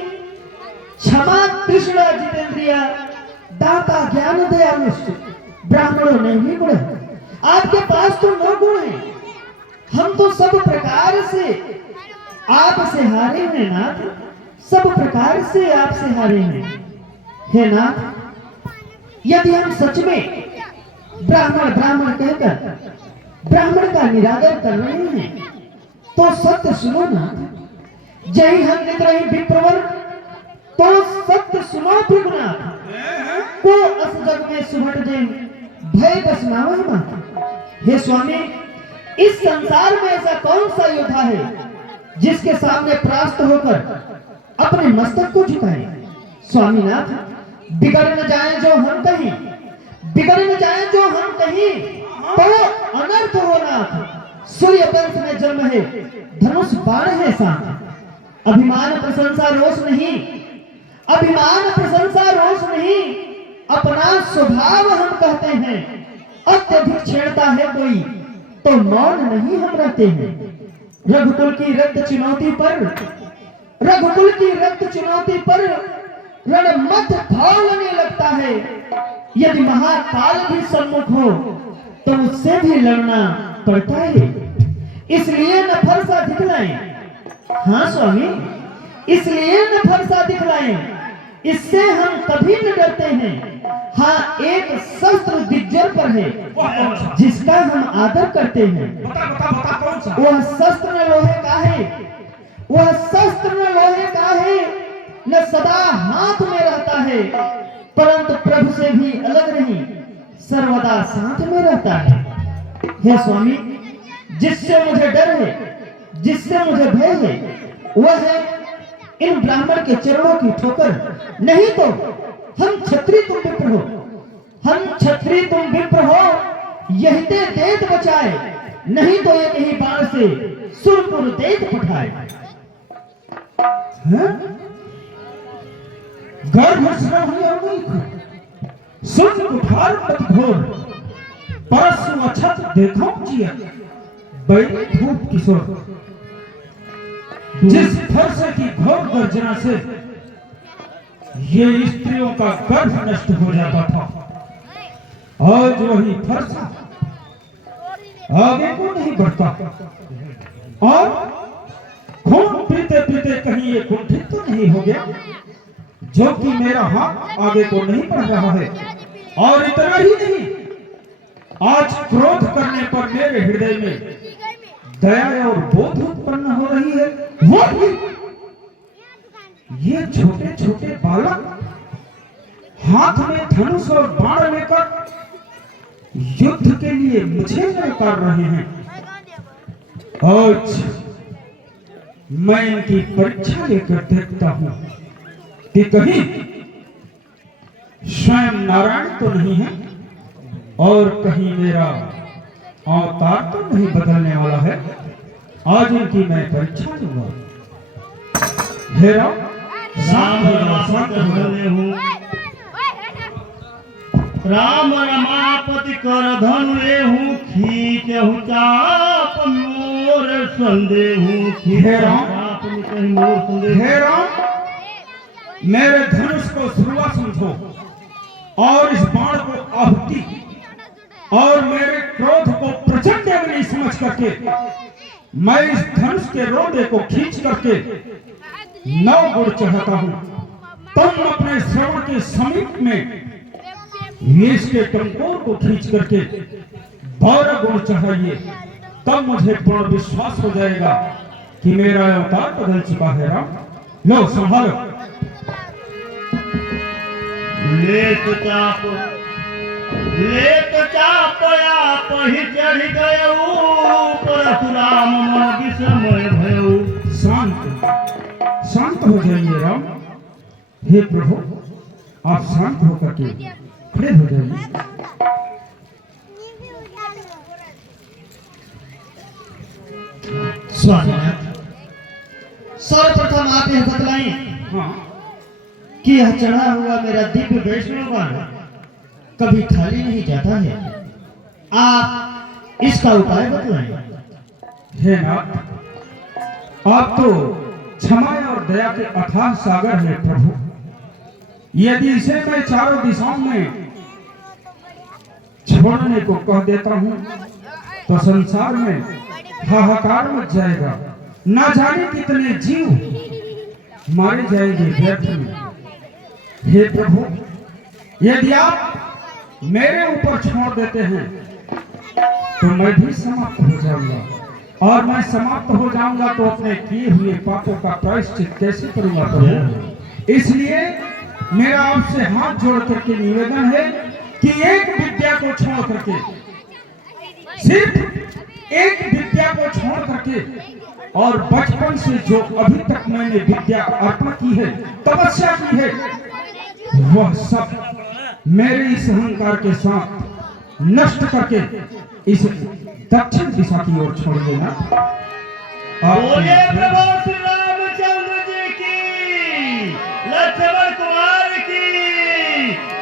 क्षमा कृष्ण जितेंद्रिया, दाता ज्ञान दयालुष्ट, ब्राह्मणों में ही गुण है। आपके पास तो 9 गुण है। हम तो सब प्रकार से आपसे हारे हैं नाथ, सब प्रकार से आपसे हारे हैं। हे नाथ, यदि हम सच में ब्राह्मण ब्राह्मण कहकर ब्राह्मण का निरादर कर रहे हैं तो सत्य सुनो नाथ। जय हम निद्रही विप्रवर, तो सत्य सुनो भृगुनाथ। को अस जग में सुभट जय भय बसनावा मात। हे स्वामी, इस संसार में ऐसा कौन सा योद्धा है जिसके सामने परास्त होकर अपने मस्तक को झुकाए। स्वामीनाथ, बिगड़ न जाए जो हम कहीं, बिगड़ न जाए जो हम कहीं, तो अनर्थ होना। सूर्य वंश में जन्म है, धनुष बाण है साथ। अभिमान प्रशंसा रोष नहीं, अभिमान प्रशंसा रोष नहीं, अपना स्वभाव हम कहते हैं। अत्यधिक छेड़ता है कोई तो मौन नहीं हम रहते हैं। रघुकुल की रक्त चुनौती पर, रघुकुल की रक्त चुनौती पर रणमथ भावने लगता है। यदि महाकाल भी सम्मुख हो तो उससे भी लड़ना पड़ता है। इसलिए न फरसा दिखलाएं, हाँ स्वामी, इसलिए न फरसा दिखलाएं, इससे हम कभी न डरते हैं। हाँ, एक शस्त्र दिग्जर पर है जिसका हम आदर करते हैं। बता कौन सा? वह शस्त्र न लोहे का है, वह शस्त्र न लोहे का है, न सदा हाथ में रहता है, परंतु प्रभु से भी अलग नहीं, सर्वदा साथ में रहता है। हे स्वामी, जिससे मुझे डर है, जिससे मुझे भय है, वह है इन ब्राह्मण के चरणों की ठोकर। नहीं तो हम क्षत्रिय तुम विप्र हो, हम क्षत्रिय तुम विप्र हो, यही ते देत बचाए, नहीं तो एक ही बाण से सुरपुर देत पठाए। गर्भ सुन कुठार मत घोर, परसु अछत देखो जिया, बैरी धूप किशोर। जिस फरसे की घोर गर्जना से ये स्त्रियों का गर्भ नष्ट हो जाता था, आज वही फरसा आगे को नहीं बढ़ता, और खून पीते पीते कहीं ये कुंठित तो नहीं हो गया, जो कि मेरा हाथ आगे को नहीं बढ़ रहा है। और इतना ही नहीं, आज क्रोध करने पर मेरे हृदय में दया और बोध उत्पन्न हो रही है। वो भी ये छोटे छोटे बालक हाथ में धनुष और बाण लेकर युद्ध के लिए मुझे ललकार रहे हैं। आज मैं इनकी परीक्षा लेकर देखता हूं कि कहीं स्वयं नारायण तो नहीं है और कहीं मेरा अवतार तो नहीं बदलने वाला है। आज इनकी मैं परीक्षा लूंगा। हे राम, शांत हूँ राम रमापति कर धनुए हूँ, खींचहु चाप मोर संदेहु। हे राम, आपने कहीं मोर संदेह। हे राम, मेरे धनुष को सुरवा समझो और इस बाण को आहुति और मेरे क्रोध को प्रचंड अग्नि समझ करके मैं इस धनुष के रोंदे को खींच करके 9 गुण चढ़ाता हूं। तुम अपने श्रवण के समीप में वेश के टंकोर को खींच करके 12 गुण चढ़ाइए, तब मुझे पूर्ण विश्वास हो जाएगा कि मेरा अवतार बदल चुका है। राम, लो संभालो। लेत चाप आप ही चढ़ गयऊ, परशुराम मन विषमय भयऊ। शांत हो जाइए राम। हे प्रभु, आप शांत होकर के खड़े हो जाइए। स्वामीनाथ, सर्वप्रथम आप यह बतलाएं हाँ, कि यह चढ़ा हुआ मेरा दिव्य वैष्णव बाण कभी खाली नहीं जाता है। आप इसका उपाय बतलाएं। हे नाथ, आप तो क्षमा और दया के अथाह सागर है प्रभु। यदि इसे मैं चारों दिशाओं में छोड़ने को कह देता हूं तो संसार में हाहाकार मच जाएगा। ना जाने कितने जीव मारे जाएंगे व्यर्थ में। हे प्रभु, यदि आप मेरे ऊपर छोड़ देते हैं तो मैं भी समाप्त हो जाऊंगा, और मैं समाप्त हो जाऊंगा तो अपने किए हुए पापों का प्रायश्चित कैसे करूंगा प्रभु। इसलिए मेरा आपसे हाथ जोड़ करके निवेदन है कि एक विद्या को छोड़ करके, सिर्फ एक विद्या को छोड़ करके, और बचपन से जो अभी तक मैंने विद्या अर्पण की है, तपस्या की है, वह सब मेरे इस अहंकार के साथ नष्ट करके इस दक्षिण दिशा की ओर छोड़ देना। बोले प्रभु श्री रामचंद्र जी की, लक्ष्मण कुमार की,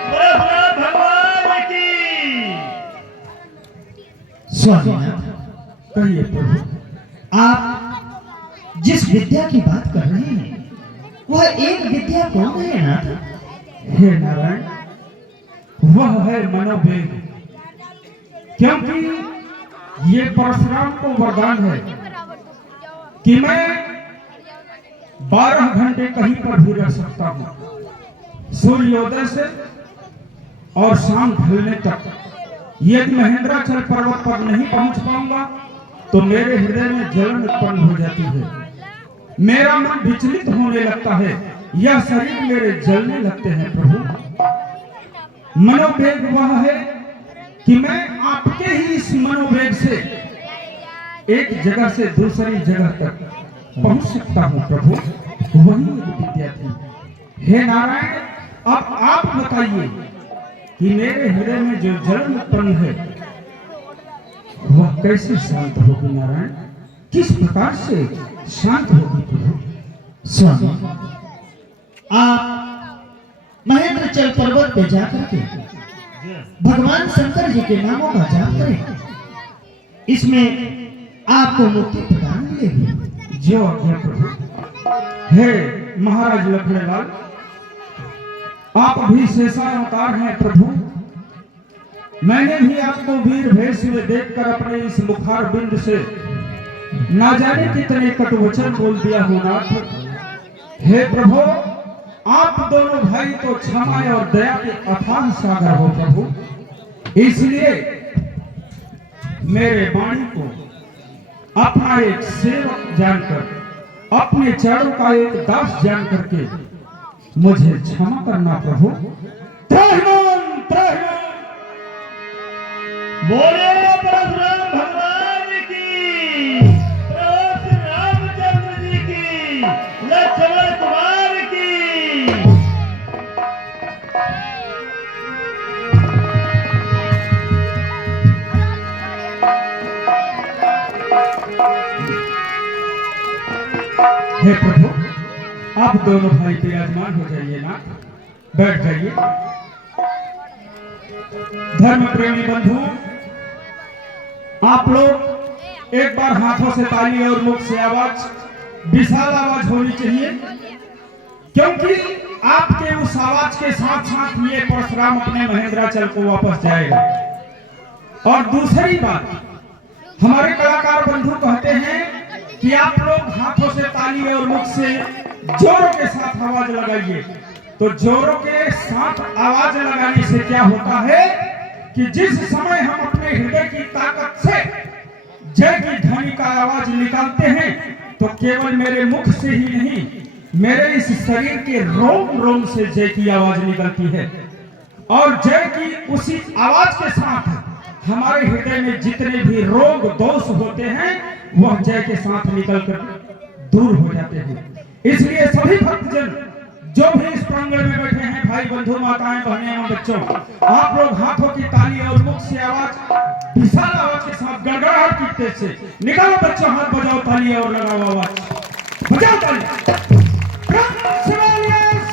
परशुराम भगवान की। स्वामीनाथ, कहिए प्रभु। आप जिस विद्या की बात कर रहे हैं वह एक विद्या कौन है नाथ? हे नारायण, वह है मनोवेग, क्योंकि ये परशुराम को वरदान है कि मैं 12 घंटे कहीं पर भी रह सकता हूं। सूर्योदय से और शाम ढलने तक यदि महेंद्राचल पर्वत पर नहीं पहुंच पाऊंगा तो मेरे हृदय में जलन उत्पन्न हो जाती है, मेरा मन विचलित होने लगता है, यह शरीर मेरे जलने लगते हैं। प्रभु, मनोवेग वह है कि मैं आपके ही इस मनोवेग से एक जगह से दूसरी जगह तक पहुंच सकता हूं। प्रभु, वही एक विद्या थी। हे नारायण, अब आप बताइए कि मेरे हृदय में जो जलन उत्पन्न है वह कैसे शांत होगी? नारायण, किस प्रकार से शांत होगी? प्रभु, स्वामी, आप महेंद्रचल पर्वत पे जाकर के भगवान शंकर जी के नामों का जाप करें, इसमें आपको मुक्ति प्रदान मिलेगी। जो आज्ञा प्रभु। हे महाराज लखनलाल, आप भी शेषावतार हैं प्रभु। मैंने भी आपको वीर भेष में देखकर अपने इस मुखार बिंद से ना जाने कितने कटुवचन बोल दिया हो नाथ। हे प्रभु, आप दोनों भाई तो क्षमा और दया के अथाह सागर हो प्रभु, इसलिए मेरे वाणी को अपना एक सेवक जानकर, अपने चरणों का एक दास जान करके मुझे क्षमा करना प्रभु। त्राहिमाम त्राहिमाम। बोले परशुराम भगवान की, प्रभु श्री रामचंद्र जी की, लक्ष्मण कुमार की। हे प्रभु, आप दोनों भाई विराजमान हो जाइए ना, बैठ जाइए। धर्म प्रेमी बंधु, आप लोग एक बार हाथों से ताली और मुख से आवाज, विशाल आवाज होनी चाहिए, क्योंकि आपके उस आवाज के साथ साथ ये परशुराम अपने महेंद्राचल को वापस जाएगा। और दूसरी बात, हमारे कलाकार बंधु कहते हैं कि आप लोग हाथों से ताली और मुख से जोरों के साथ आवाज लगाइए। तो जोरों के साथ आवाज लगाने से क्या होता है कि जिस समय हम अपने हृदय की ताकत से जय की ध्वनि का आवाज निकालते हैं तो केवल मेरे मुख से ही नहीं, मेरे इस शरीर के रोम रोम से जय की आवाज निकलती है। और जय की उसी आवाज के साथ हमारे हृदय में जितने भी रोग दोष होते हैं वह जय के साथ निकलकर दूर हो जाते हैं। इसलिए सभी भक्तजन जो भी इस प्रांगण में बैठे हैं, भाई बंधु माताएं बहनें एवं बच्चों, आप लोग हाथों की ताली और मुख से आवाज, विशाल आवाज के साथ गड़गड़ाहट की तेज से निकालो बच्चों, हाथ बजाओ, ताली और लगाओ आवाज, बजाओ ताली।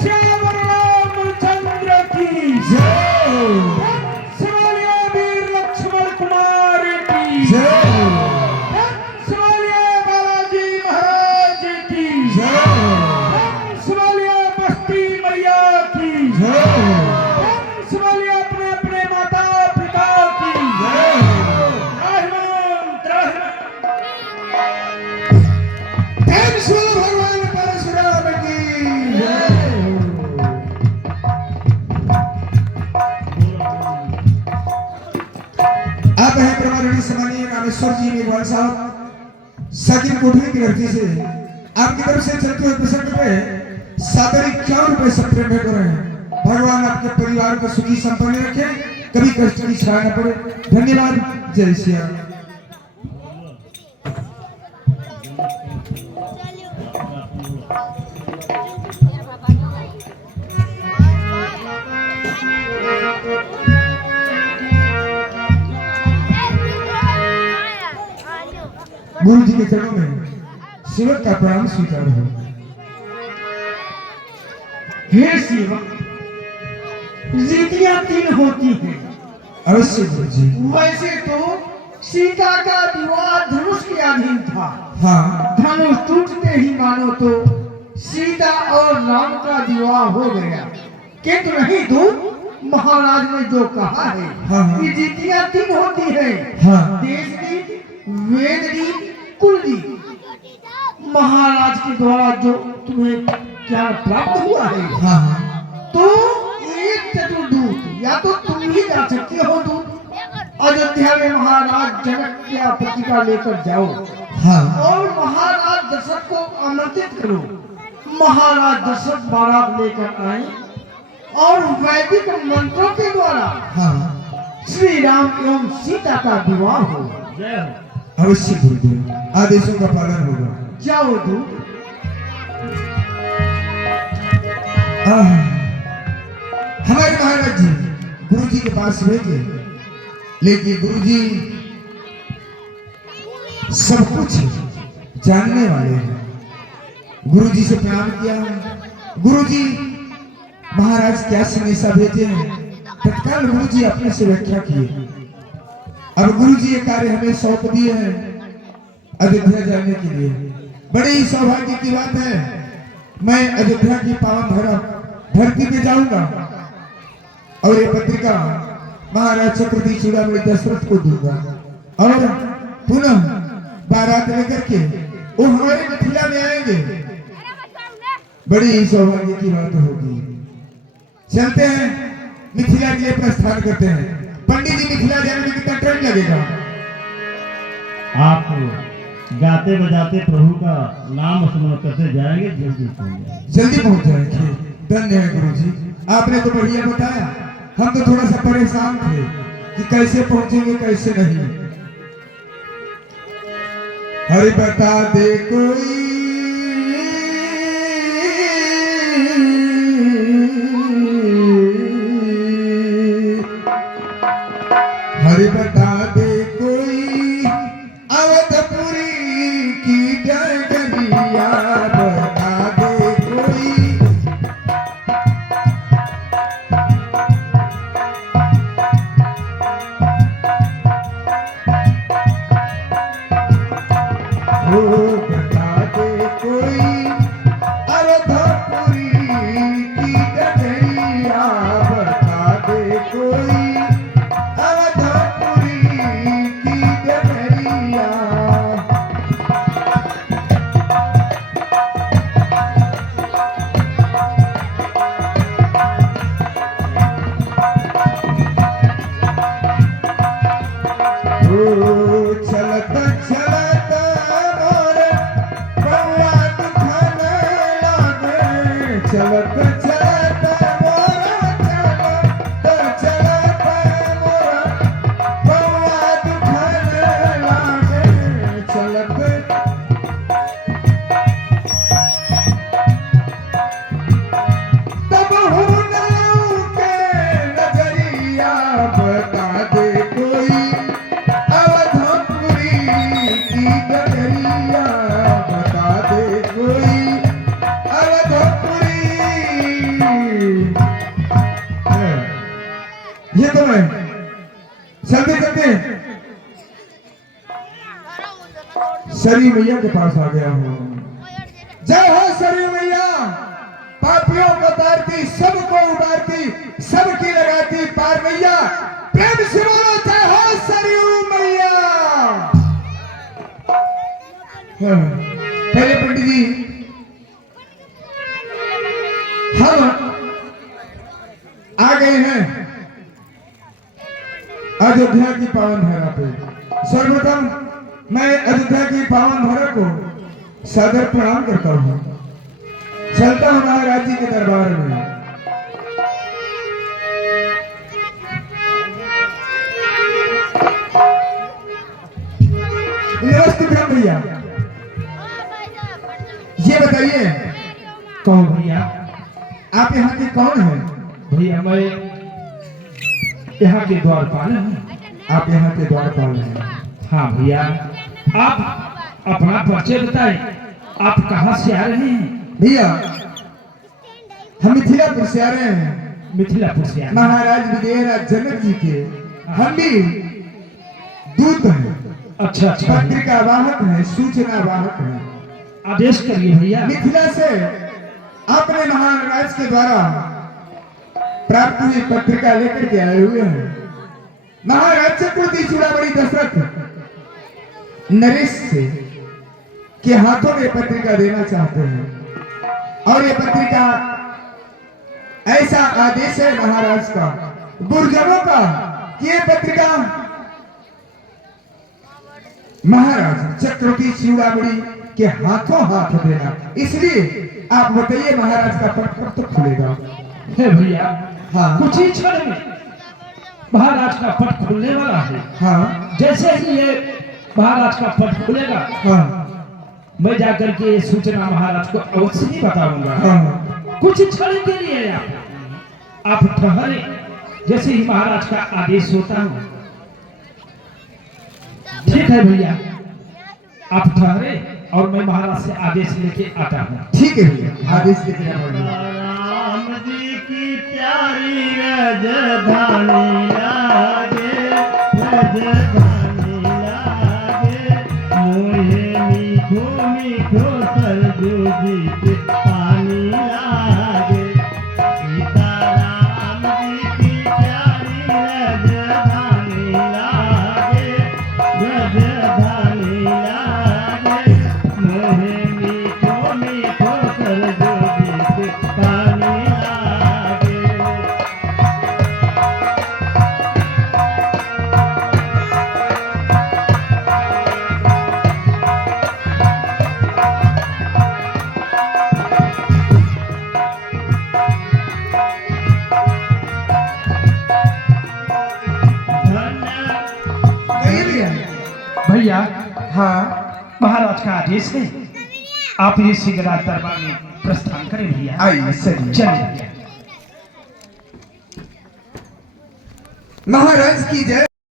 श्यावर रामचंद्र की जय, वीर लक्ष्मण कुमार की जय, बालाजी महाराज की जय, बस्ती मैया की जय, अपने अपने माता पिता की जय। भगवान परशुराम की जय। आप हैं प्रमाणी सम्मानीय रामेश्वर जी मेघवाल साहब, साकिब कोठरी की धरती से आपकी तरफ से चलते हुए प्रसंग पे सादरी 4 रुपए सप्रे में कर रहे हैं। भगवान आपके परिवार को सुखी संपन्न रखे, कभी कष्ट की छाया न पड़े। धन्यवाद। जय श्री राम। गुरु जी के चरणों में सेवक का प्रणाम स्वीकार हो। हे सेवक, रीतियां 3 होती हैं। अवश्य गुरु जी। वैसे तो सीता का विवाह धनुष के अधीन था। हाँ धनुष टूटते ही मानो तो सीता और राम का विवाह हो गया, किंतु नहीं दूत महाराज ने जो कहा है हाँ। कि रीतियां 3 होती है। हाँ। देश रीत, वेद रीत, कुल रीत। महाराज के द्वारा जो तुम्हें ज्ञान प्राप्त हुआ है, हाँ तो एक चतुर्दूत या तो तुम ही जा सकते हो दूत। अयोध्या में महाराज जनक की पत्रिका लेकर जाओ हाँ और महाराज दशरथ को आमंत्रित करो। महाराज दशरथ बारात लेकर आए और वैदिक मंत्रों के द्वारा हाँ श्री राम एवं सीता का विवाह हो। जय हो। अवश्य गुरुदेव, आदेशों का पालन होगा। जाओ दूत। हमारे महाराज जी गुरु जी के पास भेजे, लेकिन गुरु जी सब कुछ जानने वाले हैं। गुरु जी से प्रणाम किया। गुरु जी महाराज क्या संदेशा भेजे हैं, तत्काल गुरु जी अपने से व्याख्या किए। अब गुरु जी ये कार्य हमें सौंप दिए हैं अयोध्या जाने के लिए। बड़ी सौभाग्य की बात है, मैं अयोध्या की पावन धरती पे जाऊंगा और ये पत्रिका महाराज चक्रवर्ती चूड़ामणि दशरथ को दूंगा और पुनः बारात लेकर के वो हमारे मिथिला में आएंगे। बड़ी सौभाग्य की बात होगी। चलते हैं, मिथिला के लिए प्रस्थान करते हैं। पंडित जी, मिथिला जाने में कितना टाइम लगेगा? आप गाते बजाते प्रभु का नाम स्मरण करते जाएंगे, जल्दी पहुंच जाएंगे। जल्दी पहुंच जाएंगे। धन्य है गुरु जी, आपने तो बढ़िया बताया। हम तो थोड़ा सा परेशान थे कि कैसे पहुंचेंगे कैसे नहीं। हरि बता दे कोई, हरि बता दे कोई अवधपुरी की डगरिया, बता दे कोई। बता दे कोई अवधपुरी की डगरिया, बता दे कोई अवधपुरी की डगरिया। चलत चलत मोर बउआ दुखन लागे, चलत चलत मोर चलत मोर बउआ दुखन लागे, चलत तब हुनऊ के नजरिया, बता दे कोई अवधपुरी की डगरिया, बता दे कोई अवधपुरी। ये तो मैं चलते चलते सरयू मैया के पास आ गया हूँ। जय हो सरयू मैया, पापियों को तारती, सबको उबारती, सबकी लगाती पार मैया। प्रेम से बोलो जय हो सरयू मैया। पहले पंडित जी, हम आ गए हैं अयोध्या की पावन धरा पे। सर्वप्रथम मैं अयोध्या की पावन धरा को सादर प्रणाम करता हूँ। चलता हूँ महाराज जी के दरबार में। नमस्ते ब्रह्म भैया, ये बताइए कौन भैया? आप यहाँ के कौन हैं? भैया मैं यहाँ के द्वारपाल हैं। आप यहाँ के द्वारपाल हैं। हाँ भैया, आप अपना परिचय बताएं, आप कहाँ से आ रहे हैं? भैया हम मिथिलापुर से आ रहे हैं, मिथिलापुर से आ रहे हैं। महाराज विजयराज जनक जी के हम भी दूत हैं, अच्छा अच्छा, पत्रिका वाहक हैं, सूचना वाहक हैं। आदेश करिए भैया। मिथिला से अपने महाराज के द्वारा प्राप्त हुई पत्रिका लेकर के आए हुए हैं। महाराज चक्रवर्ती चूड़ामणि दशरथ नरेश से के हाथों में पत्रिका देना चाहते हैं, और ये पत्रिका ऐसा आदेश है महाराज का, गुरुजनों का, कि ये पत्रिका महाराज चक्रवर्ती चूड़ामणि के हाथों हाथ देना। इसलिए आप बताइए महाराज का पट कब तक खुलेगा? हे भैया, हाँ कुछ ही क्षण में महाराज का पट खुलने वाला है। हाँ जैसे ही ये महाराज का पट खुलेगा, हाँ मैं जाकर के ये सूचना महाराज को अवश्य ही बताऊंगा। हाँ कुछ क्षण के लिए आप ठहरे, जैसे ही महाराज का आदेश होता है। ठीक है भैया, आप ठहरे और मैं महाराज से आदेश लेके आता हूँ। ठीक है भैया, आदेश लेके आना। राम जी की प्यारी राजधानी लागे, राजधानी लागे, मोहे मीठो मीठो सरजू जी पानी लागे। सीताराम जी की प्यारी राजधानी लागे, राजधानी लागे, मोहे मीठो मीठो सरजू जी पानी लागे। कहिए भैया। भैया, हाँ महाराज का आदेश है, आप ये शीघ्र दरबार में प्रस्थान करें भैया। आइए चलिए। चलिए। महाराज की जय।